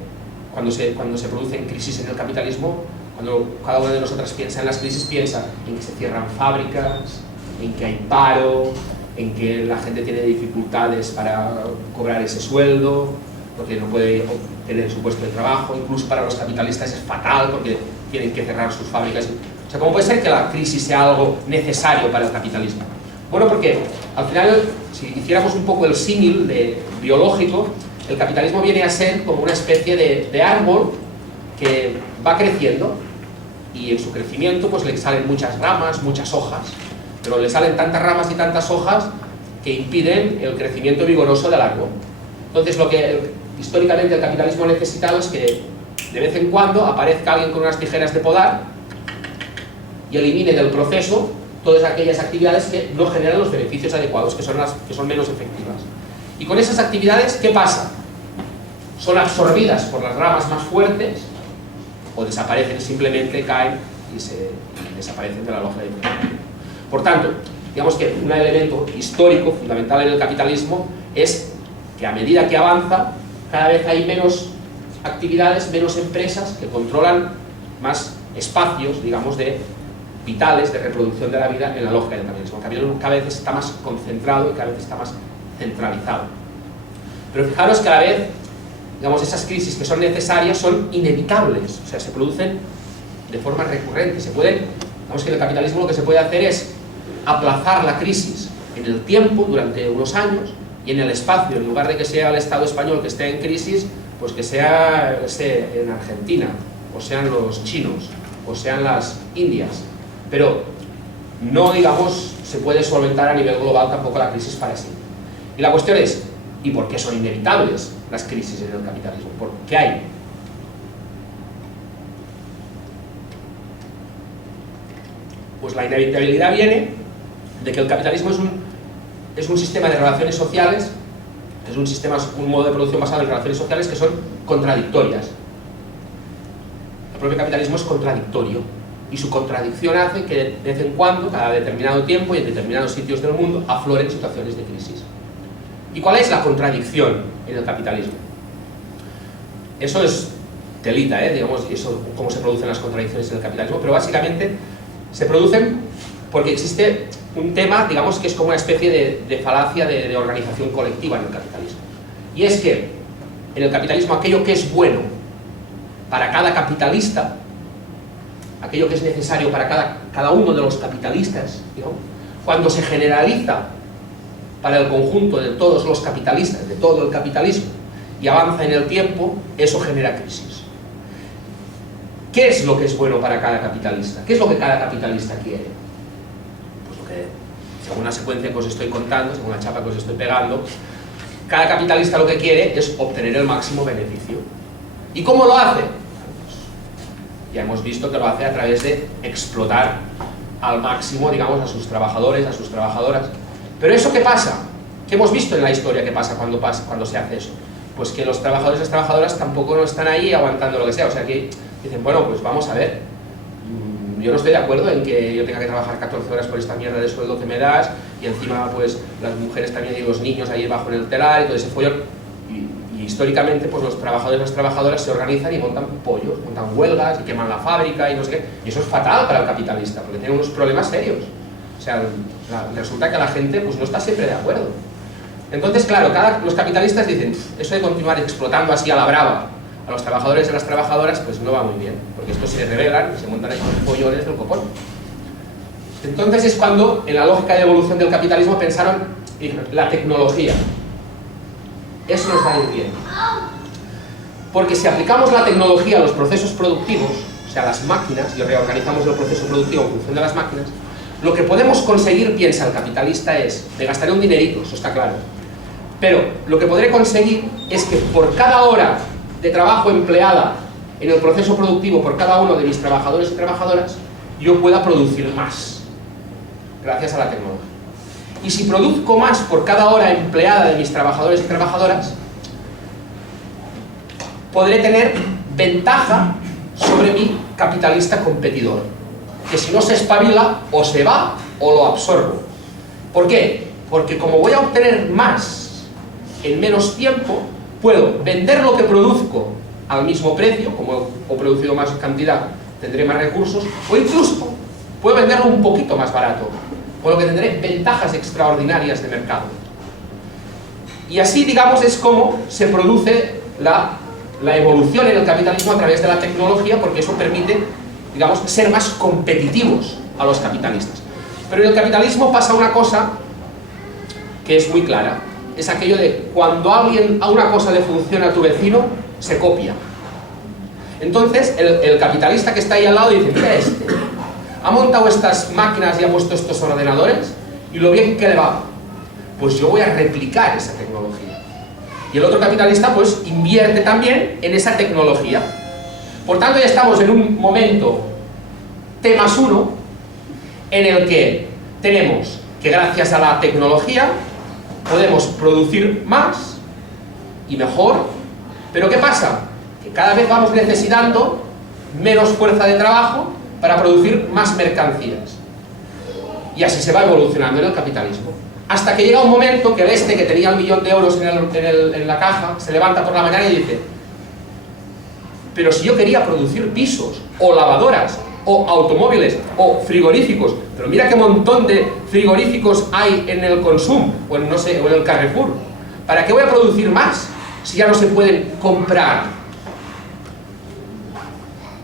cuando se producen crisis en el capitalismo, cuando cada una de nosotras piensa en las crisis, piensa en que se cierran fábricas, en que hay paro, en que la gente tiene dificultades para cobrar ese sueldo, porque no puede obtener su puesto de trabajo, incluso para los capitalistas es fatal porque tienen que cerrar sus fábricas. O sea, ¿cómo puede ser que la crisis sea algo necesario para el capitalismo? Bueno, porque al final, si hiciéramos un poco el símil biológico, el capitalismo viene a ser como una especie de árbol que va creciendo y en su crecimiento pues le salen muchas ramas, muchas hojas, pero le salen tantas ramas y tantas hojas que impiden el crecimiento vigoroso del árbol. Entonces lo que históricamente el capitalismo ha necesitado es que de vez en cuando aparezca alguien con unas tijeras de podar y elimine del proceso todas aquellas actividades que no generan los beneficios adecuados, que son menos efectivas. Y con esas actividades, ¿qué pasa? Son absorbidas por las ramas más fuertes o desaparecen, simplemente caen y desaparecen de la lógica de funcionamiento. Por tanto, digamos que un elemento histórico fundamental en el capitalismo es que a medida que avanza, cada vez hay menos actividades, menos empresas que controlan más espacios, digamos, vitales de reproducción de la vida en la lógica del capitalismo. El capitalismo cada vez está más concentrado y cada vez está más centralizado. Pero fijaros que a la vez, digamos, esas crisis que son necesarias son inevitables, o sea, se producen de forma recurrente. Digamos que en el capitalismo lo que se puede hacer es aplazar la crisis en el tiempo durante unos años y en el espacio, en lugar de que sea el Estado español que esté en crisis, pues que sea en Argentina, o sean los chinos, o sean las Indias. Pero no, digamos, se puede solventar a nivel global tampoco la crisis para siempre. Y la cuestión es, ¿y por qué son inevitables las crisis en el capitalismo? ¿Por qué hay? Pues la inevitabilidad viene de que el capitalismo es un sistema de relaciones sociales, es un modo de producción basado en relaciones sociales que son contradictorias. El propio capitalismo es contradictorio y su contradicción hace que de vez en cuando, cada determinado tiempo y en determinados sitios del mundo, afloren situaciones de crisis. ¿Y cuál es la contradicción en el capitalismo? Eso es telita, digamos, eso, cómo se producen las contradicciones en el capitalismo, pero básicamente se producen porque existe un tema, digamos, que es como una especie de falacia de organización colectiva en el capitalismo. Y es que en el capitalismo aquello que es bueno para cada capitalista, aquello que es necesario para cada uno de los capitalistas, digamos, cuando se generaliza para el conjunto de todos los capitalistas, de todo el capitalismo, y avanza en el tiempo, eso genera crisis. ¿Qué es lo que es bueno para cada capitalista? ¿Qué es lo que cada capitalista quiere? Pues lo que, según la secuencia que os estoy contando, según la chapa que os estoy pegando, cada capitalista lo que quiere es obtener el máximo beneficio. ¿Y cómo lo hace? Pues ya hemos visto que lo hace a través de explotar al máximo, digamos, a sus trabajadores, a sus trabajadoras. Pero ¿eso qué pasa? ¿Qué hemos visto en la historia que pasa cuando se hace eso? Pues que los trabajadores y las trabajadoras tampoco no están ahí aguantando lo que sea. O sea que dicen, bueno, pues vamos a ver, yo no estoy de acuerdo en que yo tenga que trabajar 14 horas por esta mierda de sueldo que me das, y encima pues las mujeres también y los niños ahí bajo en el telar y todo ese follón. Y históricamente pues los trabajadores y las trabajadoras se organizan y montan pollos, montan huelgas y queman la fábrica y no sé qué. Y eso es fatal para el capitalista, porque tiene unos problemas serios. O sea, resulta que la gente pues no está siempre de acuerdo. Entonces, claro, los capitalistas dicen, eso de continuar explotando así a la brava a los trabajadores y a las trabajadoras, pues no va muy bien, porque estos se rebelan y se montan ahí con los pollones del copón. Entonces es cuando, en la lógica de evolución del capitalismo, pensaron, la tecnología, eso nos va a ir bien. Porque si aplicamos la tecnología a los procesos productivos, o sea, a las máquinas, y reorganizamos el proceso productivo en función de las máquinas, lo que podemos conseguir, piensa el capitalista, es, me gastaré un dinerito, eso está claro, pero lo que podré conseguir es que por cada hora de trabajo empleada en el proceso productivo por cada uno de mis trabajadores y trabajadoras, yo pueda producir más, gracias a la tecnología. Y si produzco más por cada hora empleada de mis trabajadores y trabajadoras, podré tener ventaja sobre mi capitalista competidor, que si no se espabila, o se va o lo absorbo. ¿Por qué? Porque como voy a obtener más en menos tiempo, puedo vender lo que produzco al mismo precio, como he producido más cantidad, tendré más recursos, o incluso puedo venderlo un poquito más barato, con lo que tendré ventajas extraordinarias de mercado. Y así, digamos, es como se produce la evolución en el capitalismo a través de la tecnología, porque eso permite, digamos, ser más competitivos a los capitalistas. Pero en el capitalismo pasa una cosa que es muy clara. Es aquello de cuando a una cosa le funciona a tu vecino, se copia. Entonces el capitalista que está ahí al lado dice, mira este, ha montado estas máquinas y ha puesto estos ordenadores y lo bien que le va, pues yo voy a replicar esa tecnología. Y el otro capitalista pues invierte también en esa tecnología. Por tanto ya estamos en un momento T+1 en el que tenemos que gracias a la tecnología podemos producir más y mejor, pero ¿qué pasa? Que cada vez vamos necesitando menos fuerza de trabajo para producir más mercancías. Y así se va evolucionando en el capitalismo. Hasta que llega un momento que que tenía 1 millón de euros en la caja, se levanta por la mañana y dice, pero si yo quería producir pisos, o lavadoras, o automóviles, o frigoríficos, pero mira qué montón de frigoríficos hay en el Consum, o en, no sé, o en el Carrefour. ¿Para qué voy a producir más si ya no se pueden comprar?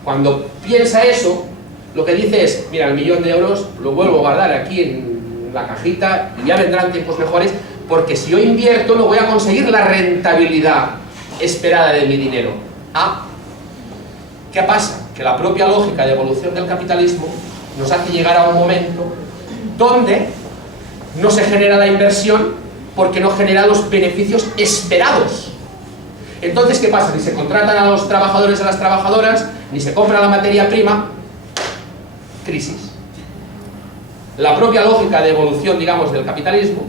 Cuando piensa eso, lo que dice es, mira, el 1 millón de euros lo vuelvo a guardar aquí en la cajita y ya vendrán tiempos mejores, porque si yo invierto no voy a conseguir la rentabilidad esperada de mi dinero. ¿Qué pasa? Que la propia lógica de evolución del capitalismo nos hace llegar a un momento donde no se genera la inversión porque no genera los beneficios esperados. Entonces, ¿qué pasa? Ni se contratan a los trabajadores y a las trabajadoras, ni se compra la materia prima. Crisis. La propia lógica de evolución, digamos, del capitalismo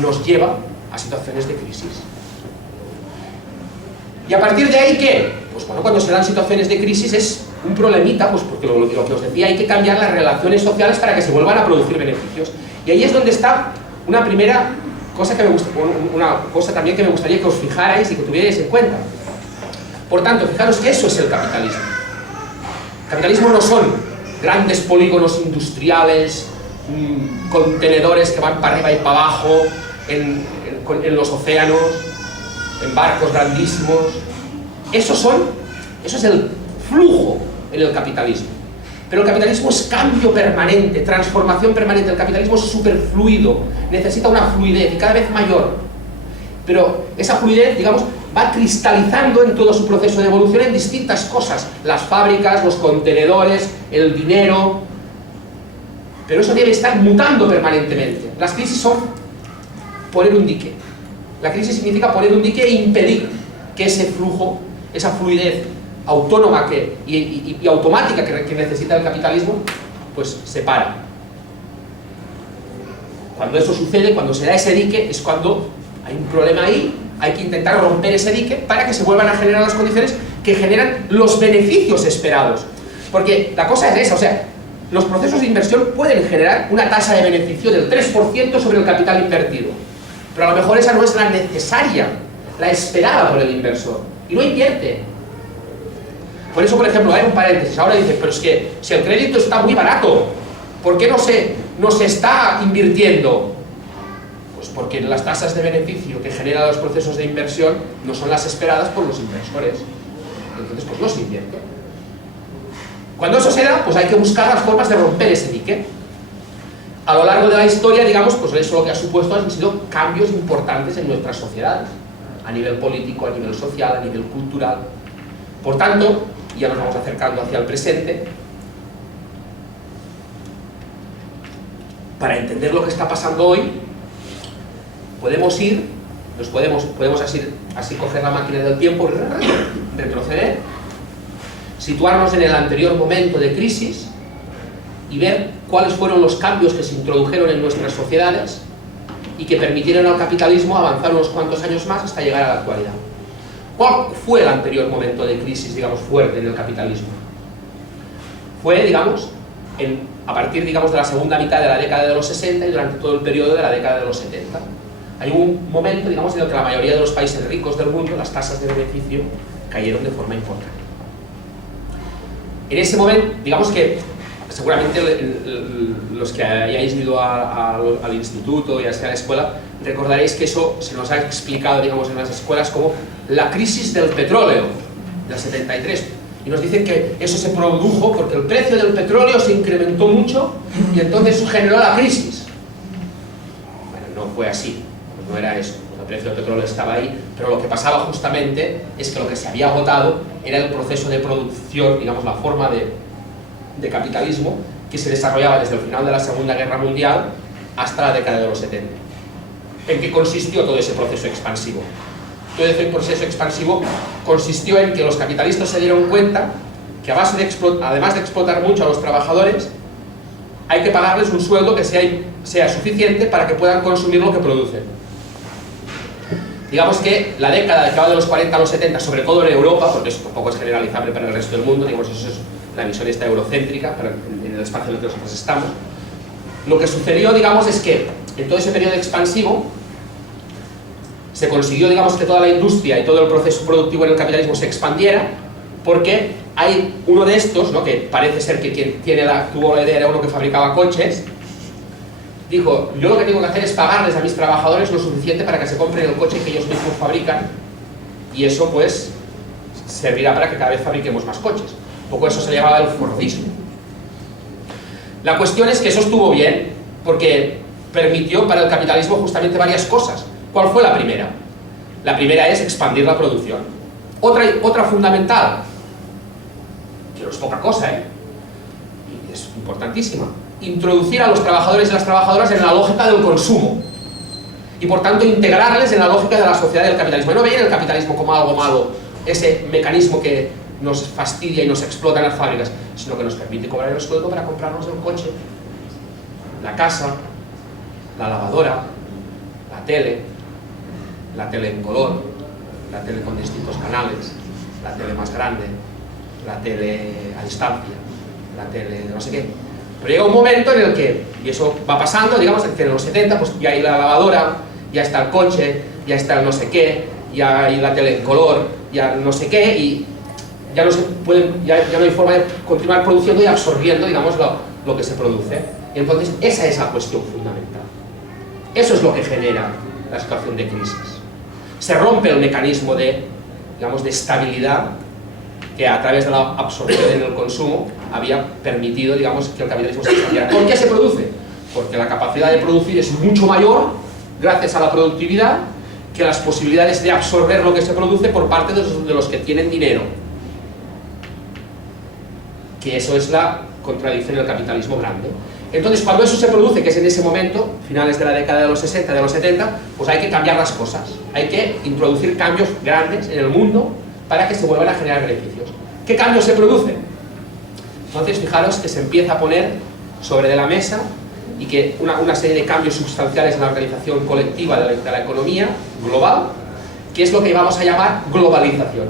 nos lleva a situaciones de crisis. ¿Y a partir de ahí qué? Pues bueno, cuando se dan situaciones de crisis es un problemita, pues porque lo que os decía, hay que cambiar las relaciones sociales para que se vuelvan a producir beneficios. Y ahí es donde está una primera cosa que una cosa también que me gustaría que os fijarais y que tuvierais en cuenta. Por tanto, fijaros que eso es el capitalismo. El capitalismo no son grandes polígonos industriales, contenedores que van para arriba y para abajo, en los océanos, en barcos grandísimos. Eso es el flujo en el capitalismo. Pero el capitalismo es cambio permanente, transformación permanente. El capitalismo es superfluido, necesita una fluidez y cada vez mayor. Pero esa fluidez, digamos, va cristalizando en todo su proceso de evolución en distintas cosas. Las fábricas, los contenedores, el dinero. Pero eso debe estar mutando permanentemente. Las crisis son poner un dique. La crisis significa poner un dique e impedir que ese flujo, esa fluidez autónoma y automática que necesita el capitalismo, pues se para. Cuando eso sucede, cuando se da ese dique, es cuando hay un problema ahí, hay que intentar romper ese dique para que se vuelvan a generar las condiciones que generan los beneficios esperados. Porque la cosa es esa, o sea, los procesos de inversión pueden generar una tasa de beneficio del 3% sobre el capital invertido, pero a lo mejor esa no es la necesaria, la esperada por el inversor, y no invierte. Por eso, por ejemplo, hay un paréntesis, ahora dice, pero es que si el crédito está muy barato, ¿por qué no se está invirtiendo? Pues porque las tasas de beneficio que generan los procesos de inversión no son las esperadas por los inversores. Entonces, pues no se invierte. Cuando eso se da, pues hay que buscar las formas de romper ese dique. A lo largo de la historia, digamos, pues eso lo que ha supuesto han sido cambios importantes en nuestras sociedades, a nivel político, a nivel social, a nivel cultural. Por tanto, ya nos vamos acercando hacia el presente, para entender lo que está pasando hoy, podemos así coger la máquina del tiempo, retroceder, situarnos en el anterior momento de crisis y ver cuáles fueron los cambios que se introdujeron en nuestras sociedades y que permitieron al capitalismo avanzar unos cuantos años más hasta llegar a la actualidad. ¿Cuál fue el anterior momento de crisis, digamos, fuerte en el capitalismo? Fue, digamos, a partir, digamos, de la segunda mitad de la década de los 60 y durante todo el periodo de la década de los 70. Hay un momento, digamos, en el que la mayoría de los países ricos del mundo, las tasas de beneficio cayeron de forma importante. En ese momento, digamos que seguramente los que hayáis ido al instituto y a la escuela, recordaréis que eso se nos ha explicado, digamos, en las escuelas como la crisis del petróleo del 73. Y nos dicen que eso se produjo porque el precio del petróleo se incrementó mucho y entonces eso generó la crisis. Bueno, no fue así, pues no era eso. El precio del petróleo estaba ahí, pero lo que pasaba justamente es que lo que se había agotado era el proceso de producción, digamos, la forma de capitalismo que se desarrollaba desde el final de la Segunda Guerra Mundial hasta la década de los 70. ¿En qué consistió todo ese proceso expansivo? Todo ese proceso expansivo consistió en que los capitalistas se dieron cuenta que además de explotar mucho a los trabajadores, hay que pagarles un sueldo que sea suficiente para que puedan consumir lo que producen. Digamos que la década que va de los 40 a los 70, sobre todo en Europa, porque eso tampoco es generalizable para el resto del mundo, digamos, eso es la visión esta eurocéntrica, en el espacio en el que nosotros estamos, lo que sucedió, digamos, es que en todo ese periodo expansivo se consiguió, digamos, que toda la industria y todo el proceso productivo en el capitalismo se expandiera, porque hay uno de estos, ¿no?, que parece ser que quien tuvo la idea era uno que fabricaba coches, dijo, yo lo que tengo que hacer es pagarles a mis trabajadores lo suficiente para que se compren el coche que ellos mismos fabrican, y eso pues servirá para que cada vez fabriquemos más coches. Un poco eso se llamaba el Fordismo. La cuestión es que eso estuvo bien, porque permitió para el capitalismo justamente varias cosas. ¿Cuál fue la primera? La primera es expandir la producción. Otra fundamental, que no es poca cosa, y es importantísima, introducir a los trabajadores y las trabajadoras en la lógica del consumo y por tanto integrarles en la lógica de la sociedad del capitalismo. Y no veían el capitalismo como algo malo, ese mecanismo que nos fastidia y nos explota en las fábricas, sino que nos permite cobrar el sueldo para comprarnos el coche, la casa, la lavadora, la tele en color, la tele con distintos canales, la tele más grande, la tele a distancia, la tele de no sé qué. Pero llega un momento en el que, y eso va pasando, digamos, que en los 70 pues ya hay la lavadora, ya está el coche, ya está el no sé qué, ya hay la tele en color, ya no sé qué, y ya no se pueden, ya no hay forma de continuar produciendo y absorbiendo, digamos, lo que se produce. Entonces, esa es la cuestión fundamental. Eso es lo que genera la situación de crisis. Se rompe el mecanismo de, digamos, de estabilidad que a través de la absorción en el consumo había permitido, digamos, que el capitalismo se expandiera. ¿Por qué se produce? Porque la capacidad de producir es mucho mayor, gracias a la productividad, que las posibilidades de absorber lo que se produce por parte de los que tienen dinero. Que eso es la contradicción del capitalismo grande. Entonces, cuando eso se produce, que es en ese momento, finales de la década de los 60, de los 70, pues hay que cambiar las cosas. Hay que introducir cambios grandes en el mundo para que se vuelvan a generar beneficios. ¿Qué cambios se producen? Entonces, fijaros que se empieza a poner sobre de la mesa y que una serie de cambios sustanciales en la organización colectiva de la economía global, que es lo que vamos a llamar globalización.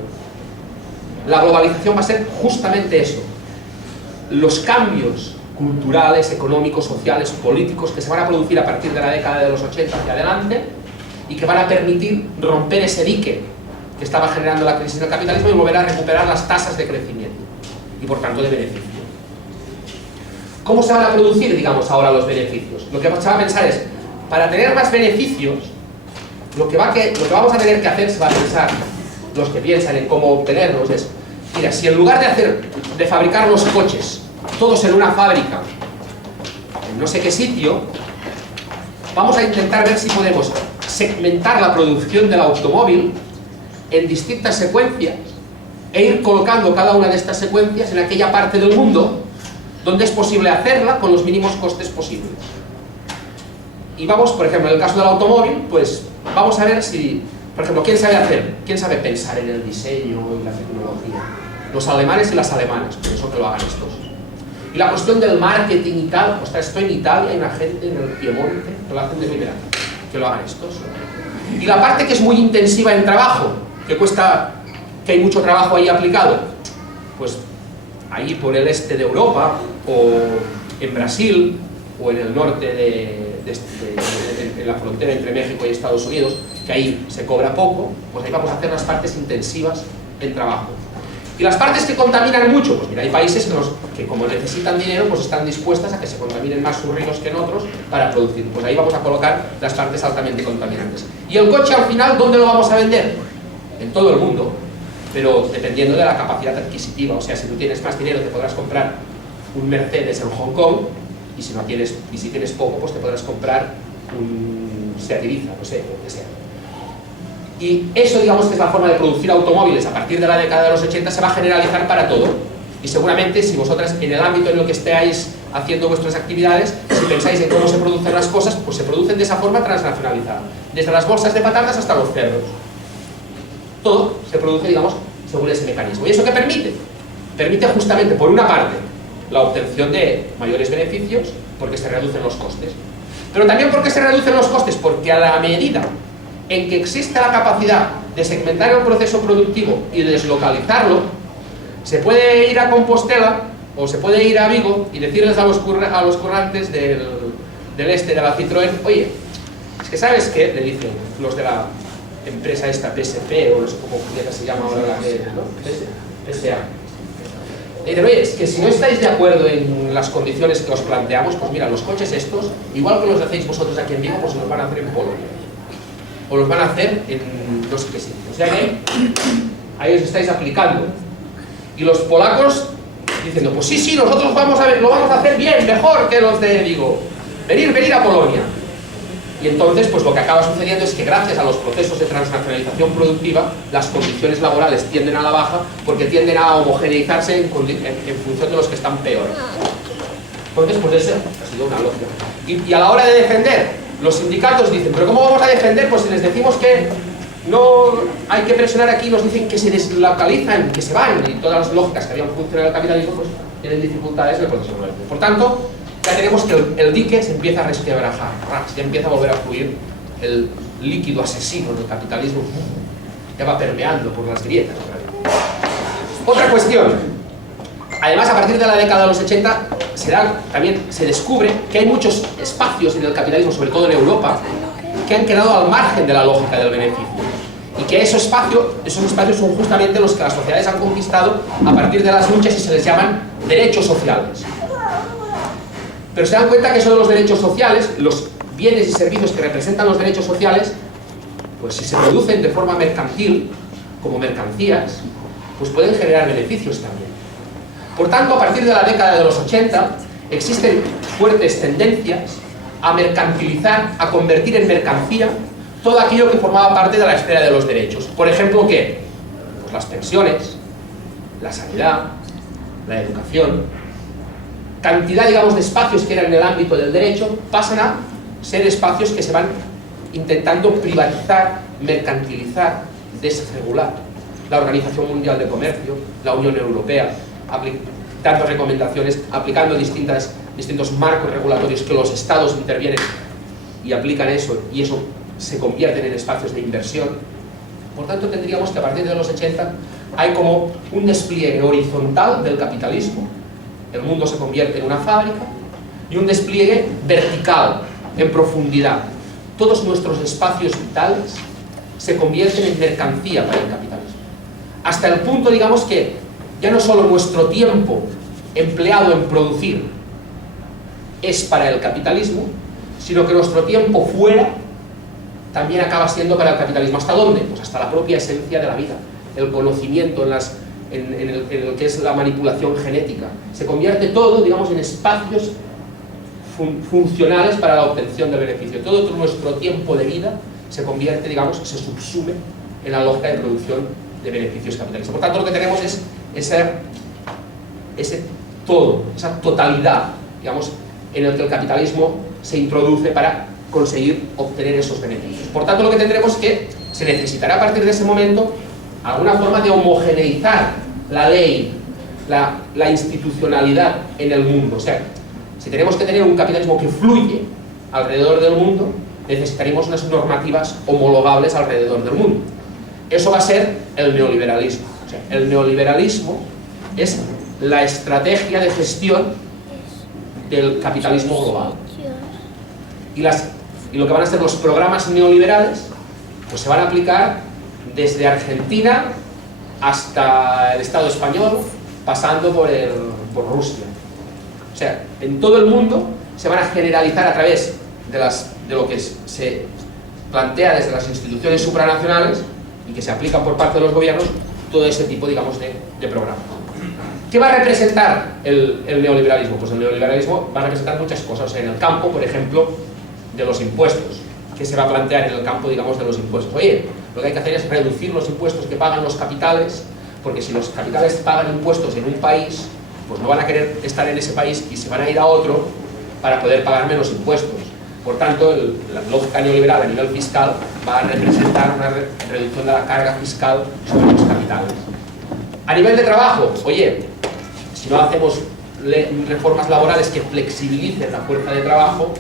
La globalización va a ser justamente eso. Los cambios culturales, económicos, sociales, políticos que se van a producir a partir de la década de los 80 hacia adelante y que van a permitir romper ese dique que estaba generando la crisis del capitalismo y volver a recuperar las tasas de crecimiento y por tanto de beneficio. ¿Cómo se van a producir, digamos, ahora los beneficios? Lo que se va a pensar es, para tener más beneficios, lo que vamos a tener que hacer, se va a pensar, los que piensan en cómo obtenerlos, es, mira, si en lugar de fabricar los coches todos en una fábrica, en no sé qué sitio, vamos a intentar ver si podemos segmentar la producción del automóvil en distintas secuencias e ir colocando cada una de estas secuencias en aquella parte del mundo donde es posible hacerla con los mínimos costes posibles. Y vamos, por ejemplo, en el caso del automóvil, pues vamos a ver si, por ejemplo, ¿quién sabe pensar en el diseño y la tecnología? Los alemanes y las alemanas, por eso que lo hagan estos. Y la cuestión del marketing y tal, ostras, estoy en Italia, hay una gente en el Piemonte que lo hacen de primera, que lo hagan estos. Y la parte que es muy intensiva en trabajo, que hay mucho trabajo ahí aplicado, pues ahí por el este de Europa, o en Brasil, o en el norte en la frontera entre México y Estados Unidos, que ahí se cobra poco, pues ahí vamos a hacer las partes intensivas en trabajo. Y las partes que contaminan mucho, pues mira, hay países que como necesitan dinero, pues están dispuestas a que se contaminen más sus ríos que en otros para producir. Pues ahí vamos a colocar las partes altamente contaminantes. Y el coche al final, ¿dónde lo vamos a vender? En todo el mundo, pero dependiendo de la capacidad adquisitiva. O sea, si tú tienes más dinero te podrás comprar un Mercedes en Hong Kong, y si tienes poco, pues te podrás comprar un Seat Ibiza, no sé, lo que sea. Y eso, digamos, que es la forma de producir automóviles a partir de la década de los 80, se va a generalizar para todo. Y seguramente, si vosotras en el ámbito en el que estéis haciendo vuestras actividades, si pensáis en cómo se producen las cosas, pues se producen de esa forma transnacionalizada. Desde las bolsas de patatas hasta los cerdos. Todo se produce, digamos, según ese mecanismo. ¿Y eso qué permite? Permite justamente, por una parte, la obtención de mayores beneficios, porque se reducen los costes. Pero también, ¿por qué se reducen los costes? Porque a la medida en que existe la capacidad de segmentar el proceso productivo y de deslocalizarlo, se puede ir a Compostela o se puede ir a Vigo y decirles a los currantes del este de la Citroën, oye, es que ¿sabes qué? Le dicen los de la empresa esta, PSP, o no sé cómo se llama ahora la que, ¿no? PSA. Le dicen, oye, es que si no estáis de acuerdo en las condiciones que os planteamos, pues mira, los coches estos, igual que los hacéis vosotros aquí en Vigo, pues los van a hacer en Polonia. O los van a hacer en no sé qué sitio. O sea que ahí os estáis aplicando. Y los polacos diciendo, pues sí, nosotros lo vamos a hacer bien, mejor que los de Vigo. Venir a Polonia. Y entonces, pues lo que acaba sucediendo es que gracias a los procesos de transnacionalización productiva, las condiciones laborales tienden a la baja porque tienden a homogeneizarse en función de los que están peores. Entonces, pues esa ha sido una lógica. Y a la hora de defender, los sindicatos dicen, ¿pero cómo vamos a defender? Pues si les decimos que no hay que presionar aquí, nos dicen que se deslocalizan, que se van, y todas las lógicas que habían funcionado en el capitalismo, pues tienen dificultades en el proceso económico. Por tanto, ya tenemos que el dique se empieza a resquebrajar, ya empieza a volver a fluir el líquido asesino del capitalismo, ya va permeando por las grietas. Otra cuestión, además a partir de la década de los 80 también se descubre que hay muchos espacios en el capitalismo, sobre todo en Europa, que han quedado al margen de la lógica del beneficio. Y que esos espacios son justamente los que las sociedades han conquistado a partir de las luchas y se les llaman derechos sociales. Pero se dan cuenta que eso de los derechos sociales, los bienes y servicios que representan los derechos sociales, pues si se producen de forma mercantil, como mercancías, pues pueden generar beneficios también. Por tanto, a partir de la década de los 80, existen fuertes tendencias a mercantilizar, a convertir en mercancía todo aquello que formaba parte de la esfera de los derechos. Por ejemplo, ¿qué? Pues las pensiones, la sanidad, la educación, cantidad, digamos, de espacios que eran en el ámbito del derecho, pasan a ser espacios que se van intentando privatizar, mercantilizar, desregular. La Organización Mundial de Comercio, la Unión Europea, dando recomendaciones, aplicando distintos marcos regulatorios que los estados intervienen y aplican eso, y eso se convierten en espacios de inversión. Por tanto, tendríamos que a partir de los 80 hay como un despliegue horizontal del capitalismo. El mundo se convierte en una fábrica, y un despliegue vertical, en profundidad. Todos nuestros espacios vitales se convierten en mercancía para el capitalismo. Hasta el punto, digamos, que ya no solo nuestro tiempo empleado en producir es para el capitalismo, sino que nuestro tiempo fuera también acaba siendo para el capitalismo. ¿Hasta dónde? Pues hasta la propia esencia de la vida, el conocimiento en lo que es la manipulación genética. Se convierte todo, digamos, en espacios funcionales para la obtención del beneficio. Todo nuestro tiempo de vida se convierte, digamos, se subsume en la lógica de producción de beneficios capitalistas. Por tanto, lo que tenemos es ese todo, esa totalidad, digamos, en el que el capitalismo se introduce para conseguir obtener esos beneficios. Por tanto, lo que tendremos es que se necesitará a partir de ese momento alguna forma de homogeneizar la ley, la institucionalidad en el mundo. O sea, si tenemos que tener un capitalismo que fluye alrededor del mundo, necesitaremos unas normativas homologables alrededor del mundo. Eso va a ser el neoliberalismo. O sea, el neoliberalismo es la estrategia de gestión del capitalismo global. Y lo que van a ser los programas neoliberales, pues se van a aplicar desde Argentina hasta el Estado español, pasando por Rusia. O sea, en todo el mundo se van a generalizar a través de lo que se plantea desde las instituciones supranacionales y que se aplican por parte de los gobiernos, todo ese tipo, digamos, de programas. ¿Qué va a representar el neoliberalismo? Pues el neoliberalismo va a representar muchas cosas. O sea, en el campo, por ejemplo, de los impuestos. ¿Qué se va a plantear en el campo, digamos, de los impuestos? Oye, lo que hay que hacer es reducir los impuestos que pagan los capitales, porque si los capitales pagan impuestos en un país, pues no van a querer estar en ese país y se van a ir a otro para poder pagar menos impuestos. Por tanto, la lógica neoliberal a nivel fiscal va a representar una reducción de la carga fiscal sobre los capitales. A nivel de trabajo, oye, si no hacemos reformas laborales que flexibilicen la fuerza de trabajo,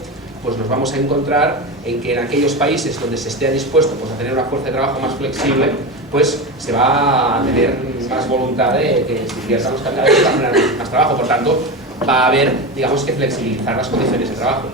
pues nos vamos a encontrar en que en aquellos países donde se esté dispuesto, pues, a tener una fuerza de trabajo más flexible, pues se va a tener más voluntad de que se inviertan los capitales para generar más trabajo. Por tanto, va a haber, digamos, que flexibilizar las condiciones de trabajo.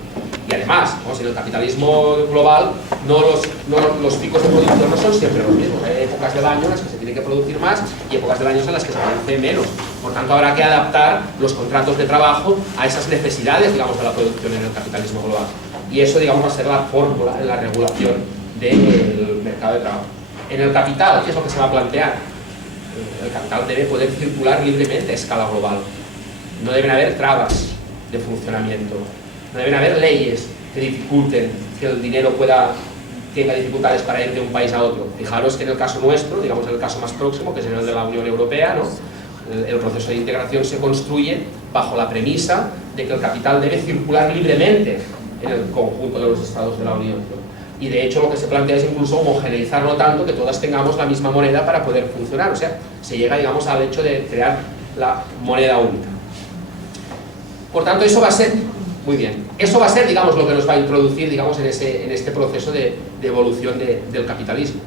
Y además, vamos, en el capitalismo global, los picos de producción no son siempre los mismos. Hay épocas del año en las que se tiene que producir más y épocas del año en las que se produce menos. Por tanto, habrá que adaptar los contratos de trabajo a esas necesidades, digamos, de la producción en el capitalismo global. Y eso, digamos, va a ser la fórmula en la regulación del mercado de trabajo. En el capital, ¿qué es lo que se va a plantear? El capital debe poder circular libremente a escala global. No deben haber trabas de funcionamiento. No deben haber leyes que dificulten que el dinero tenga dificultades para ir de un país a otro. Fijaros que en el caso nuestro, digamos en el caso más próximo, que es el de la Unión Europea, ¿no? El proceso de integración se construye bajo la premisa de que el capital debe circular libremente en el conjunto de los estados de la Unión, ¿no? Y de hecho lo que se plantea es incluso homogeneizarlo tanto que todas tengamos la misma moneda para poder funcionar. O sea, se llega, digamos, al hecho de crear la moneda única. Por tanto, eso va a ser, muy bien, eso va a ser, digamos, lo que nos va a introducir, digamos, en este proceso de evolución del capitalismo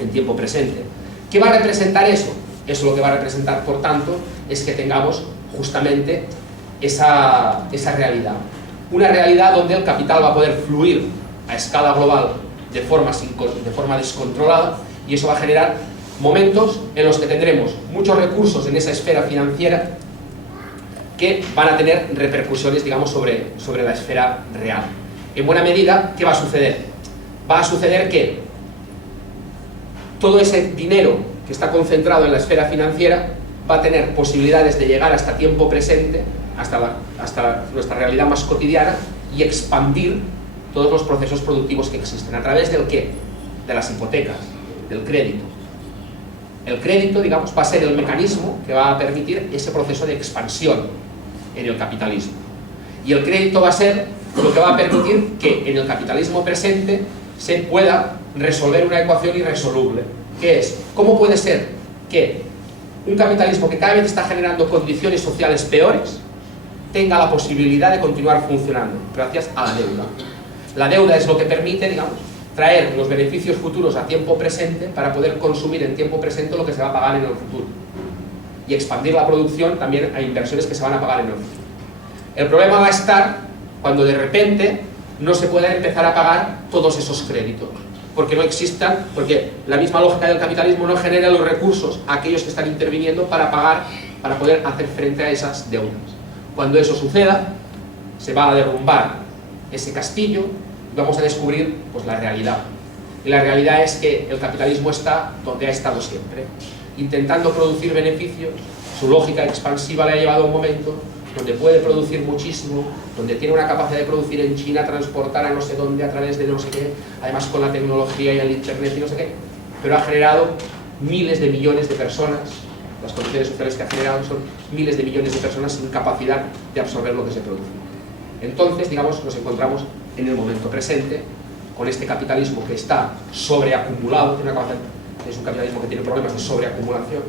en tiempo presente. ¿Qué va a representar eso? Eso lo que va a representar, por tanto, es que tengamos justamente esa realidad. Una realidad donde el capital va a poder fluir a escala global de forma descontrolada, y eso va a generar momentos en los que tendremos muchos recursos en esa esfera financiera que van a tener repercusiones, digamos, sobre la esfera real. En buena medida, ¿qué va a suceder? Va a suceder que todo ese dinero que está concentrado en la esfera financiera va a tener posibilidades de llegar hasta tiempo presente, hasta nuestra realidad más cotidiana, y expandir todos los procesos productivos que existen. ¿A través del qué? De las hipotecas, del crédito. El crédito, digamos, va a ser el mecanismo que va a permitir ese proceso de expansión en el capitalismo. Y el crédito va a ser lo que va a permitir que en el capitalismo presente se pueda resolver una ecuación irresoluble, que es, ¿cómo puede ser que un capitalismo que cada vez está generando condiciones sociales peores tenga la posibilidad de continuar funcionando gracias a la deuda? La deuda es lo que permite, digamos, traer los beneficios futuros a tiempo presente para poder consumir en tiempo presente lo que se va a pagar en el futuro, y expandir la producción también a inversiones que se van a pagar en el futuro. El problema va a estar cuando de repente no se pueda empezar a pagar todos esos créditos, porque no existan, porque la misma lógica del capitalismo no genera los recursos a aquellos que están interviniendo para pagar, para poder hacer frente a esas deudas. Cuando eso suceda, se va a derrumbar ese castillo y vamos a descubrir, pues, la realidad. Y la realidad es que el capitalismo está donde ha estado siempre, intentando producir beneficios. Su lógica expansiva le ha llevado a un momento donde puede producir muchísimo, donde tiene una capacidad de producir en China, transportar a no sé dónde a través de no sé qué, además con la tecnología y el internet y no sé qué, pero ha generado miles de millones de personas. Las condiciones sociales que ha generado son miles de millones de personas sin capacidad de absorber lo que se produce. Entonces, digamos, nos encontramos en el momento presente con este capitalismo que está sobreacumulado, es un capitalismo que tiene problemas de sobreacumulación.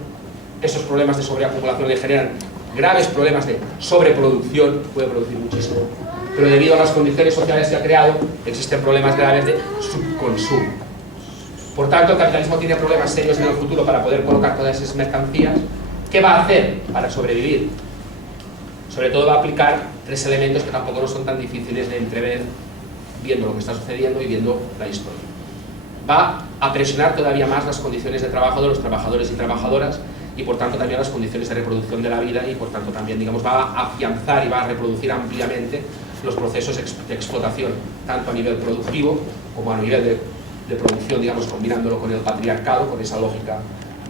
Esos problemas de sobreacumulación le generan graves problemas de sobreproducción, puede producir muchísimo, pero debido a las condiciones sociales que ha creado, existen problemas graves de subconsumo. Por tanto, el capitalismo tiene problemas serios en el futuro para poder colocar todas esas mercancías. ¿Qué va a hacer para sobrevivir? Sobre todo va a aplicar tres elementos que tampoco no son tan difíciles de entrever viendo lo que está sucediendo y viendo la historia. Va a presionar todavía más las condiciones de trabajo de los trabajadores y trabajadoras, y por tanto también las condiciones de reproducción de la vida, y por tanto también, digamos, va a afianzar y va a reproducir ampliamente los procesos de explotación, tanto a nivel productivo como a nivel de producción, digamos, combinándolo con el patriarcado, con esa lógica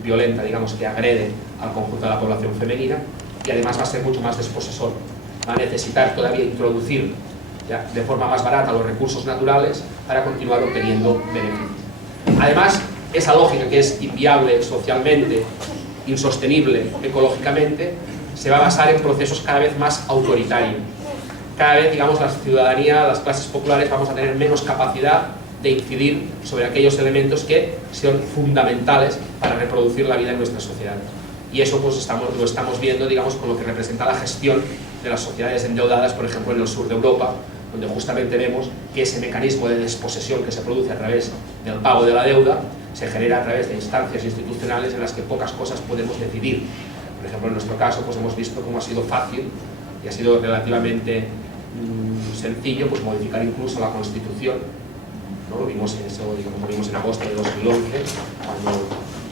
violenta, digamos, que agrede al conjunto de la población femenina, y además va a ser mucho más desposesor. Va a necesitar todavía introducir ya de forma más barata los recursos naturales para continuar obteniendo beneficios. Además, esa lógica que es inviable socialmente, insostenible ecológicamente, se va a basar en procesos cada vez más autoritarios. Cada vez, digamos, la ciudadanía, las clases populares, vamos a tener menos capacidad de incidir sobre aquellos elementos que son fundamentales para reproducir la vida en nuestras sociedades. Y eso, pues, lo estamos viendo, digamos, con lo que representa la gestión de las sociedades endeudadas, por ejemplo, en el sur de Europa, donde justamente vemos que ese mecanismo de desposesión que se produce a través del pago de la deuda se genera a través de instancias institucionales en las que pocas cosas podemos decidir. Por ejemplo, en nuestro caso, pues hemos visto cómo ha sido fácil y ha sido relativamente sencillo, pues, modificar incluso la Constitución, ¿no? Lo vimos en agosto de 2011, cuando,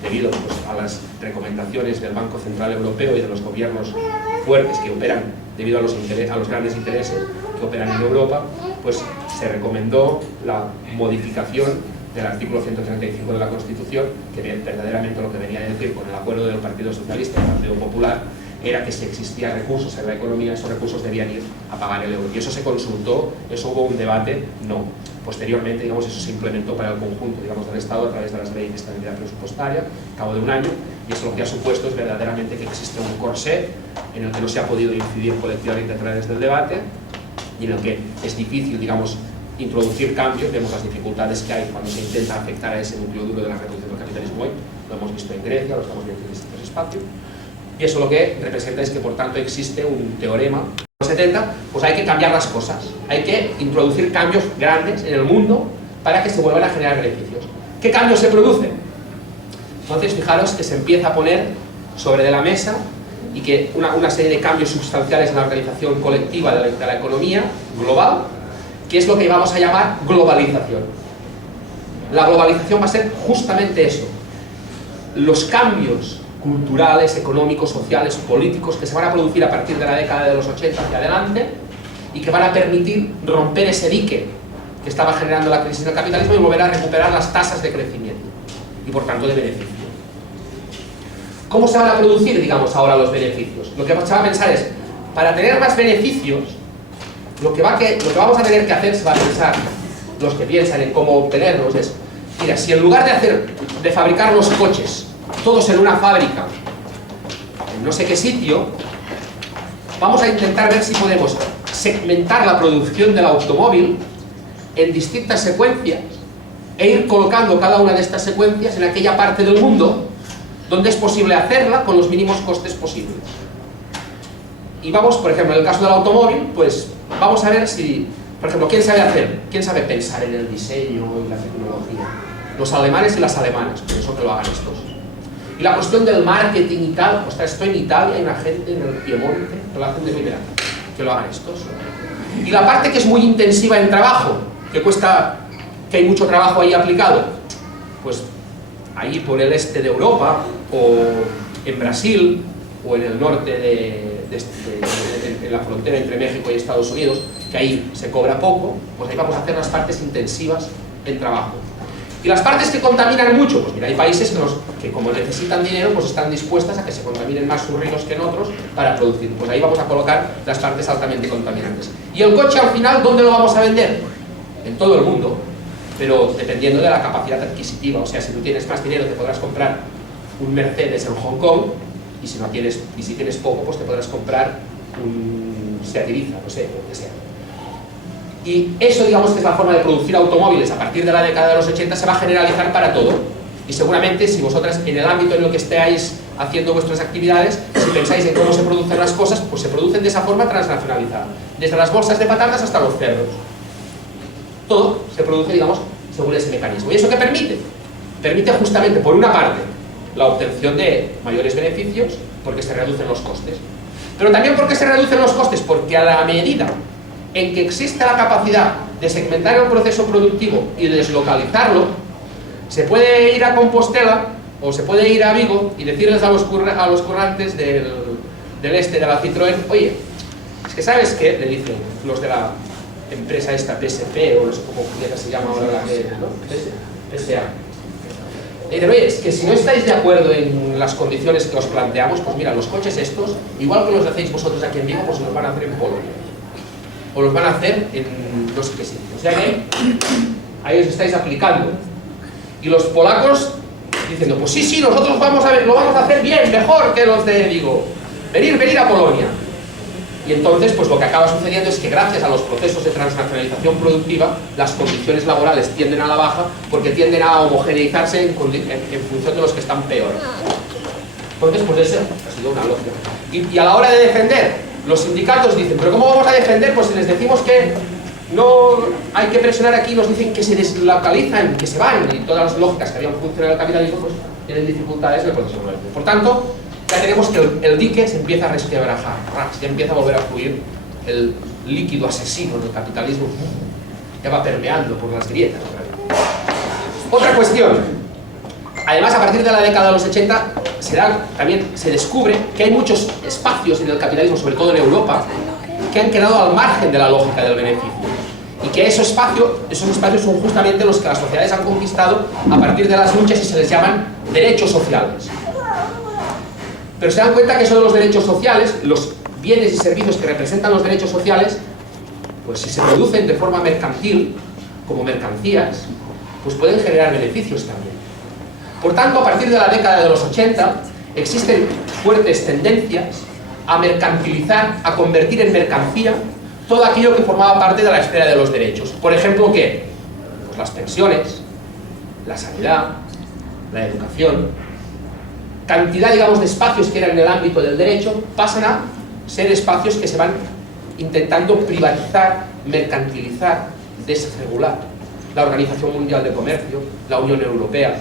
debido, pues, a las recomendaciones del Banco Central Europeo y de los gobiernos fuertes que operan debido a los grandes intereses que operan en Europa, pues se recomendó la modificación del artículo 135 de la Constitución, que verdaderamente lo que venía a decir, con el acuerdo del Partido Socialista y del Partido Popular, era que si existían recursos en la economía, esos recursos debían ir a pagar el euro. Y eso se consultó, eso hubo un debate, no. Posteriormente, digamos, eso se implementó para el conjunto, digamos, del Estado a través de las leyes de estabilidad presupuestaria, al cabo de un año, y eso lo que ha supuesto es verdaderamente que existe un corsé en el que no se ha podido incidir colectivamente a través del debate y en el que es difícil, digamos, introducir cambios. Vemos las dificultades que hay cuando se intenta afectar a ese núcleo duro de la reducción del capitalismo hoy. Lo hemos visto en Grecia, lo estamos viendo en distintos espacios. Y eso lo que representa es que, por tanto, existe un teorema. En los 70, pues hay que cambiar las cosas. Hay que introducir cambios grandes en el mundo para que se vuelvan a generar beneficios. ¿Qué cambios se producen? Entonces, fijaros que se empieza a poner sobre de la mesa y que una serie de cambios sustanciales en la organización colectiva de la economía global, que es lo que vamos a llamar globalización. La globalización va a ser justamente eso. Los cambios culturales, económicos, sociales, políticos que se van a producir a partir de la década de los 80 hacia adelante y que van a permitir romper ese dique que estaba generando la crisis del capitalismo y volver a recuperar las tasas de crecimiento y, por tanto, de beneficio. ¿Cómo se van a producir, digamos, ahora los beneficios? Lo que se va a pensar es, para tener más beneficios, lo que vamos a tener que hacer, se va a pensar, los que piensan en cómo obtenerlos, es, mira, si en lugar de fabricar los coches todos en una fábrica, en no sé qué sitio, vamos a intentar ver si podemos segmentar la producción del automóvil en distintas secuencias e ir colocando cada una de estas secuencias en aquella parte del mundo donde es posible hacerla con los mínimos costes posibles. Y vamos, por ejemplo, en el caso del automóvil, pues vamos a ver si, por ejemplo, ¿quién sabe pensar en el diseño y la tecnología? Los alemanes y las alemanas, por eso que lo hagan estos. Y la cuestión del marketing y tal, ostras, estoy en Italia, hay una gente en el Piemonte que lo hacen de primera, que lo hagan estos. Y la parte que es muy intensiva en trabajo, que hay mucho trabajo ahí aplicado, pues ahí por el este de Europa, o en Brasil, o en el norte en la frontera entre México y Estados Unidos, que ahí se cobra poco, pues ahí vamos a hacer las partes intensivas en trabajo. Y las partes que contaminan mucho, pues mira, hay países que como necesitan dinero, pues están dispuestas a que se contaminen más sus ríos que en otros para producir. Pues ahí vamos a colocar las partes altamente contaminantes. Y el coche al final, ¿dónde lo vamos a vender? En todo el mundo, pero dependiendo de la capacidad adquisitiva. O sea, si tú tienes más dinero te podrás comprar un Mercedes en Hong Kong, y si tienes poco, pues te podrás comprar un Seat Ibiza, no sé, lo que sea. Y eso, digamos, que es la forma de producir automóviles a partir de la década de los 80, se va a generalizar para todo. Y seguramente, si vosotras en el ámbito en el que estéis haciendo vuestras actividades, si pensáis en cómo se producen las cosas, pues se producen de esa forma transnacionalizada. Desde las bolsas de patatas hasta los cerdos. Todo se produce, digamos, según ese mecanismo. ¿Y eso qué permite? Permite justamente, por una parte, la obtención de mayores beneficios, porque se reducen los costes. Pero también porque se reducen los costes, porque a la medida en que existe la capacidad de segmentar el proceso productivo y de deslocalizarlo, se puede ir a Compostela o se puede ir a Vigo y decirles a los currantes del este de la Citroën, oye, es que ¿sabes qué? Le dicen los de la empresa esta, PSP, o no sé cómo se llama ahora la que, ¿no? PSA. Le dicen, oye, es que si no estáis de acuerdo en las condiciones que os planteamos, pues mira, los coches estos, igual que los hacéis vosotros aquí en Vigo, pues los van a hacer en Polonia. O los van a hacer en no sé qué sitio. O sea que ahí os estáis aplicando. Y los polacos diciendo, pues sí, nosotros lo vamos a hacer bien, mejor que los de Vigo. Venir a Polonia. Y entonces, pues lo que acaba sucediendo es que gracias a los procesos de transnacionalización productiva, las condiciones laborales tienden a la baja porque tienden a homogeneizarse en función de los que están peor. Entonces, pues esa ha sido una lógica. Y a la hora de defender, los sindicatos dicen, ¿pero cómo vamos a defender? Pues si les decimos que no hay que presionar aquí, nos dicen que se deslocalizan, que se van, y todas las lógicas que habían funcionado en el capitalismo, pues tienen dificultades en el proceso productivo. Por tanto, ya tenemos que el dique se empieza a resquebrajar, ya empieza a volver a fluir el líquido asesino del capitalismo, ya va permeando por las grietas. Otra cuestión. Además, a partir de la década de los 80, también se descubre que hay muchos espacios en el capitalismo, sobre todo en Europa, que han quedado al margen de la lógica del beneficio. Y que esos espacios son justamente los que las sociedades han conquistado a partir de las luchas y se les llaman derechos sociales. Pero se dan cuenta que eso de los derechos sociales, los bienes y servicios que representan los derechos sociales, pues si se producen de forma mercantil, como mercancías, pues pueden generar beneficios también. Por tanto, a partir de la década de los 80, existen fuertes tendencias a mercantilizar, a convertir en mercancía todo aquello que formaba parte de la esfera de los derechos. Por ejemplo, ¿qué? Pues las pensiones, la sanidad, la educación, cantidad, digamos, de espacios que eran en el ámbito del derecho, pasan a ser espacios que se van intentando privatizar, mercantilizar, desregular. La Organización Mundial de Comercio, la Unión Europea,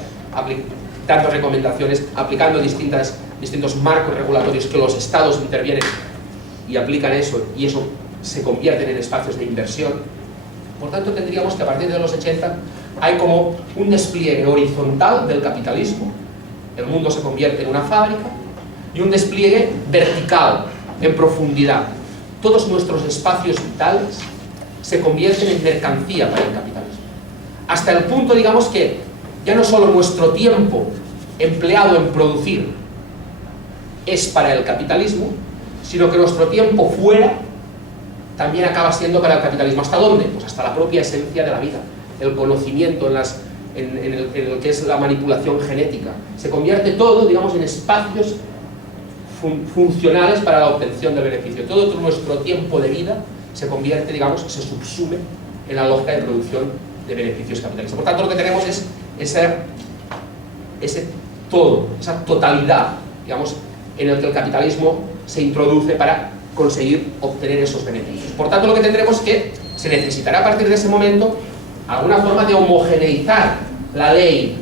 dando recomendaciones, aplicando distintos marcos regulatorios que los estados intervienen y aplican eso, y eso se convierten en espacios de inversión. Por tanto, tendríamos que a partir de los 80 hay como un despliegue horizontal del capitalismo, el mundo se convierte en una fábrica, y un despliegue vertical, en profundidad. Todos nuestros espacios vitales se convierten en mercancía para el capitalismo. Hasta el punto, digamos, que ya no solo nuestro tiempo empleado en producir es para el capitalismo, sino que nuestro tiempo fuera también acaba siendo para el capitalismo. ¿Hasta dónde? Pues hasta la propia esencia de la vida, el conocimiento en lo que es la manipulación genética. Se convierte todo, digamos, en espacios funcionales para la obtención del beneficio. Todo nuestro tiempo de vida se convierte, digamos, se subsume en la lógica de producción de beneficios capitalistas. Por tanto, lo que tenemos es ese todo, esa totalidad, digamos, en el que el capitalismo se introduce para conseguir obtener esos beneficios. Por tanto, lo que tendremos es que se necesitará a partir de ese momento alguna forma de homogeneizar la ley,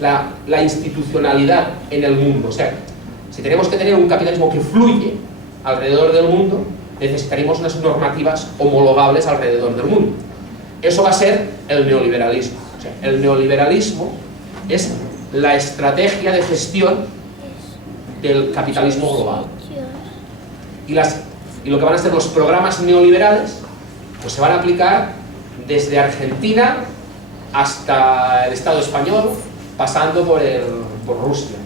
la institucionalidad en el mundo. O sea, si tenemos que tener un capitalismo que fluye alrededor del mundo, necesitaremos unas normativas homologables alrededor del mundo. Eso va a ser el neoliberalismo. O sea, el neoliberalismo es la estrategia de gestión del capitalismo global. Y lo que van a ser los programas neoliberales, pues se van a aplicar desde Argentina hasta el Estado español, pasando por Rusia.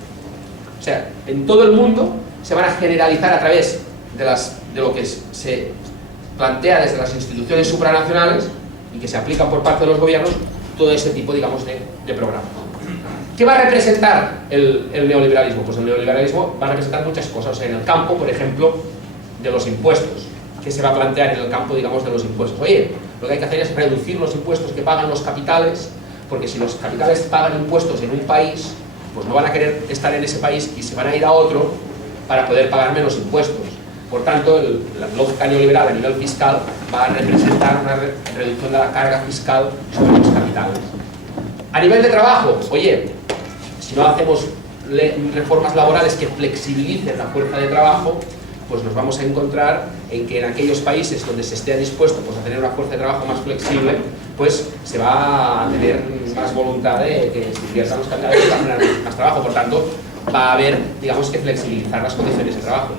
O sea, en todo el mundo se van a generalizar a través de lo que se plantea desde las instituciones supranacionales y que se aplican por parte de los gobiernos, todo ese tipo, digamos, de programas. ¿Qué va a representar el neoliberalismo? Pues el neoliberalismo va a representar muchas cosas. O sea, en el campo, por ejemplo, de los impuestos. ¿Qué se va a plantear en el campo, digamos, de los impuestos? Oye, lo que hay que hacer es reducir los impuestos que pagan los capitales, porque si los capitales pagan impuestos en un país, pues no van a querer estar en ese país y se van a ir a otro para poder pagar menos impuestos. Por tanto, la lógica neoliberal a nivel fiscal va a representar una reducción de la carga fiscal sobre los capitales. A nivel de trabajo, oye, si no hacemos reformas laborales que flexibilicen la fuerza de trabajo, pues nos vamos a encontrar en que en aquellos países donde se esté dispuesto, pues, a tener una fuerza de trabajo más flexible, pues se va a tener más voluntad de que se inviertan los capitales para generar más trabajo. Por tanto, va a haber, digamos, que flexibilizar las condiciones de trabajo.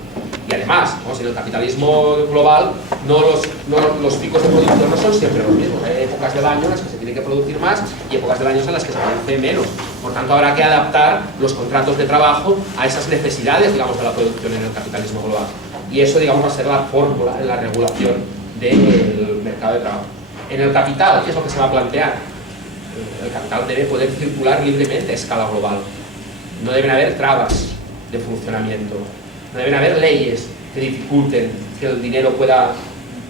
Y además, en el capitalismo global, los picos de producción no son siempre los mismos. Hay épocas del año en las que se tiene que producir más y épocas del año en las que se produce menos. Por tanto, habrá que adaptar los contratos de trabajo a esas necesidades, digamos, de la producción en el capitalismo global. Y eso, digamos, va a ser la fórmula en la regulación del mercado de trabajo. En el capital, ¿qué es lo que se va a plantear? El capital debe poder circular libremente a escala global. No deben haber trabas de funcionamiento. No deben haber leyes que dificulten que el dinero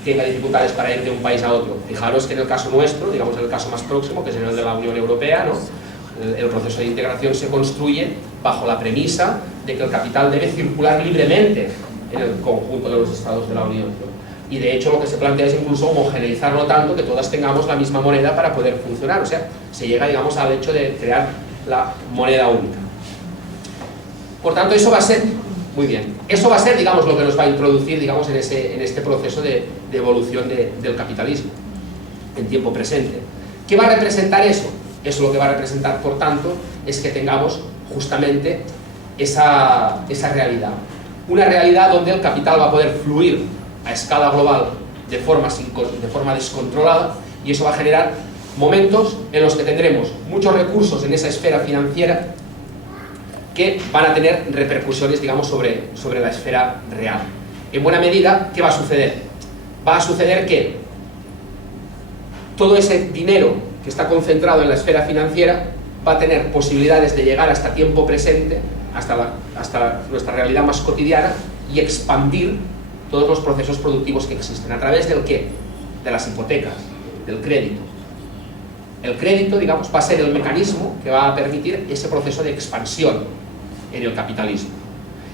tenga dificultades para ir de un país a otro. Fijaros que en el caso nuestro, digamos en el caso más próximo, que es el de la Unión Europea, ¿no? El proceso de integración se construye bajo la premisa de que el capital debe circular libremente en el conjunto de los estados de la Unión. Y de hecho lo que se plantea es incluso homogeneizarlo tanto que todas tengamos la misma moneda para poder funcionar. O sea, se llega, digamos, al hecho de crear la moneda única. Por tanto, eso va a ser... Muy bien. Eso va a ser, digamos, lo que nos va a introducir, digamos, en este proceso de evolución del capitalismo en tiempo presente. ¿Qué va a representar eso? Eso lo que va a representar, por tanto, es que tengamos justamente esa realidad. Una realidad donde el capital va a poder fluir a escala global de forma descontrolada, y eso va a generar momentos en los que tendremos muchos recursos en esa esfera financiera que van a tener repercusiones, digamos, sobre la esfera real. En buena medida, ¿qué va a suceder? Va a suceder que todo ese dinero que está concentrado en la esfera financiera va a tener posibilidades de llegar hasta tiempo presente, hasta nuestra realidad más cotidiana, y expandir todos los procesos productivos que existen. ¿A través del qué? De las hipotecas, del crédito. El crédito, digamos, va a ser el mecanismo que va a permitir ese proceso de expansión en el capitalismo.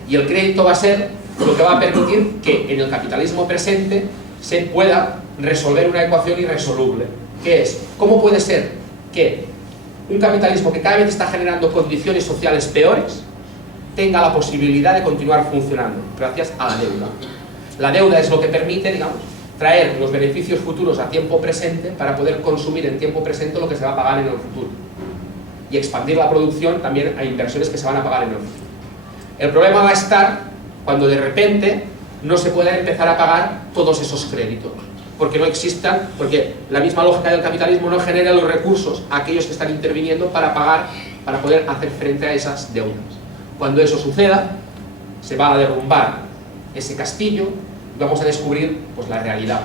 Y el crédito va a ser lo que va a permitir que en el capitalismo presente se pueda resolver una ecuación irresoluble, que es, ¿cómo puede ser que un capitalismo que cada vez está generando condiciones sociales peores tenga la posibilidad de continuar funcionando gracias a la deuda? La deuda es lo que permite, digamos, traer los beneficios futuros a tiempo presente para poder consumir en tiempo presente lo que se va a pagar en el futuro y expandir la producción también a inversiones que se van a pagar en el futuro. El problema va a estar cuando de repente no se pueda empezar a pagar todos esos créditos, porque no existan, porque la misma lógica del capitalismo no genera los recursos a aquellos que están interviniendo para pagar, para poder hacer frente a esas deudas. Cuando eso suceda, se va a derrumbar ese castillo y vamos a descubrir pues la realidad.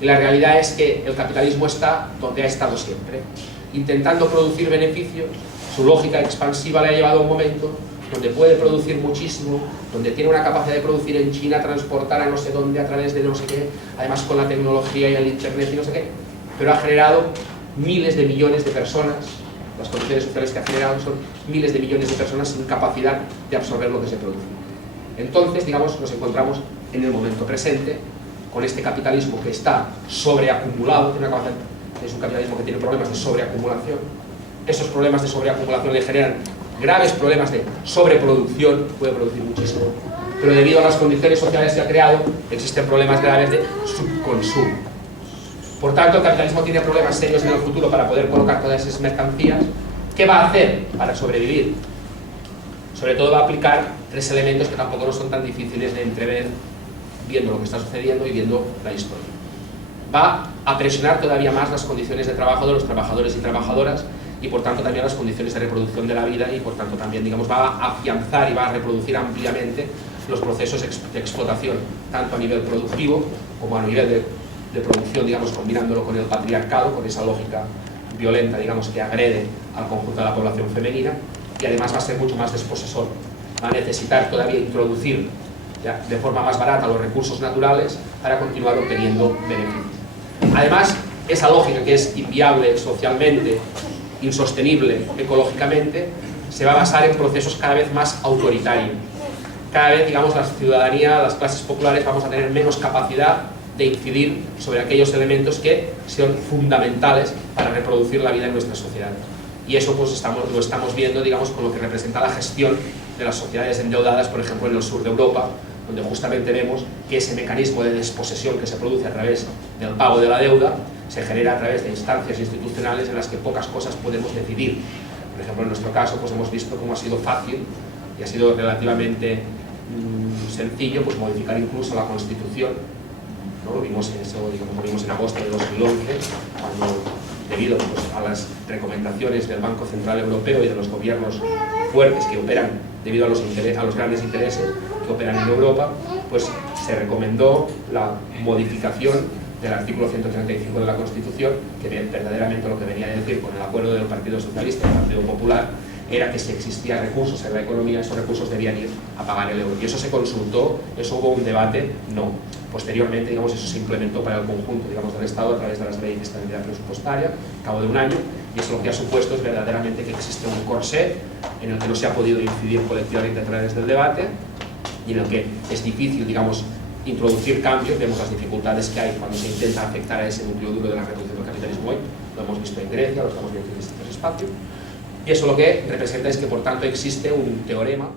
Y la realidad es que el capitalismo está donde ha estado siempre, intentando producir beneficios. Su lógica expansiva le ha llevado a un momento donde puede producir muchísimo, donde tiene una capacidad de producir en China, transportar a no sé dónde a través de no sé qué, además con la tecnología y el internet y no sé qué, pero ha generado miles de millones de personas. Las condiciones sociales que ha generado son miles de millones de personas sin capacidad de absorber lo que se produce. Entonces, digamos, nos encontramos en el momento presente con este capitalismo que está sobreacumulado, es un capitalismo que tiene problemas de sobreacumulación. Esos problemas de sobreacumulación le generan graves problemas de sobreproducción, puede producir muchísimo, pero debido a las condiciones sociales que ha creado, existen problemas graves de subconsumo. Por tanto, el capitalismo tiene problemas serios en el futuro para poder colocar todas esas mercancías. ¿Qué va a hacer para sobrevivir? Sobre todo va a aplicar tres elementos que tampoco no son tan difíciles de entrever viendo lo que está sucediendo y viendo la historia. Va a presionar todavía más las condiciones de trabajo de los trabajadores y trabajadoras y por tanto también las condiciones de reproducción de la vida y por tanto también, digamos, va a afianzar y va a reproducir ampliamente los procesos de explotación, tanto a nivel productivo como a nivel de producción, digamos, combinándolo con el patriarcado, con esa lógica violenta, digamos, que agrede al conjunto de la población femenina, y además va a ser mucho más desposesor. Va a necesitar todavía introducir ya, de forma más barata los recursos naturales para continuar obteniendo beneficios. Además, esa lógica que es inviable socialmente, insostenible ecológicamente, se va a basar en procesos cada vez más autoritarios. Cada vez, digamos, la ciudadanía, las clases populares vamos a tener menos capacidad de incidir sobre aquellos elementos que son fundamentales para reproducir la vida en nuestra sociedad. Y eso pues lo estamos viendo, digamos, con lo que representa la gestión de las sociedades endeudadas, por ejemplo, en el sur de Europa, donde justamente vemos que ese mecanismo de desposesión que se produce a través del pago de la deuda se genera a través de instancias institucionales en las que pocas cosas podemos decidir. Por ejemplo, en nuestro caso, pues hemos visto cómo ha sido fácil y ha sido relativamente sencillo pues modificar incluso la Constitución, ¿no? Lo vimos en eso, digamos, lo vimos en agosto de 2011, cuando debido pues, a las recomendaciones del Banco Central Europeo y de los gobiernos fuertes que operan debido a los grandes intereses que operan en Europa, pues se recomendó la modificación del artículo 135 de la Constitución, que verdaderamente lo que venía a decir con el acuerdo del Partido Socialista y del Partido Popular era que si existían recursos en la economía, esos recursos debían ir a pagar el euro. Y eso se consultó, eso hubo un debate, no. Posteriormente, digamos, eso se implementó para el conjunto, digamos, del Estado a través de las leyes de estabilidad presupuestaria, al cabo de un año, y eso lo que ha supuesto es verdaderamente que existe un corsé en el que no se ha podido incidir colectivamente a través del debate y en el que es difícil, digamos, introducir cambios. Vemos las dificultades que hay cuando se intenta afectar a ese núcleo duro de la reproducción del capitalismo hoy, lo hemos visto en Grecia, lo estamos viendo en distintos espacios, y eso lo que representa es que por tanto existe un teorema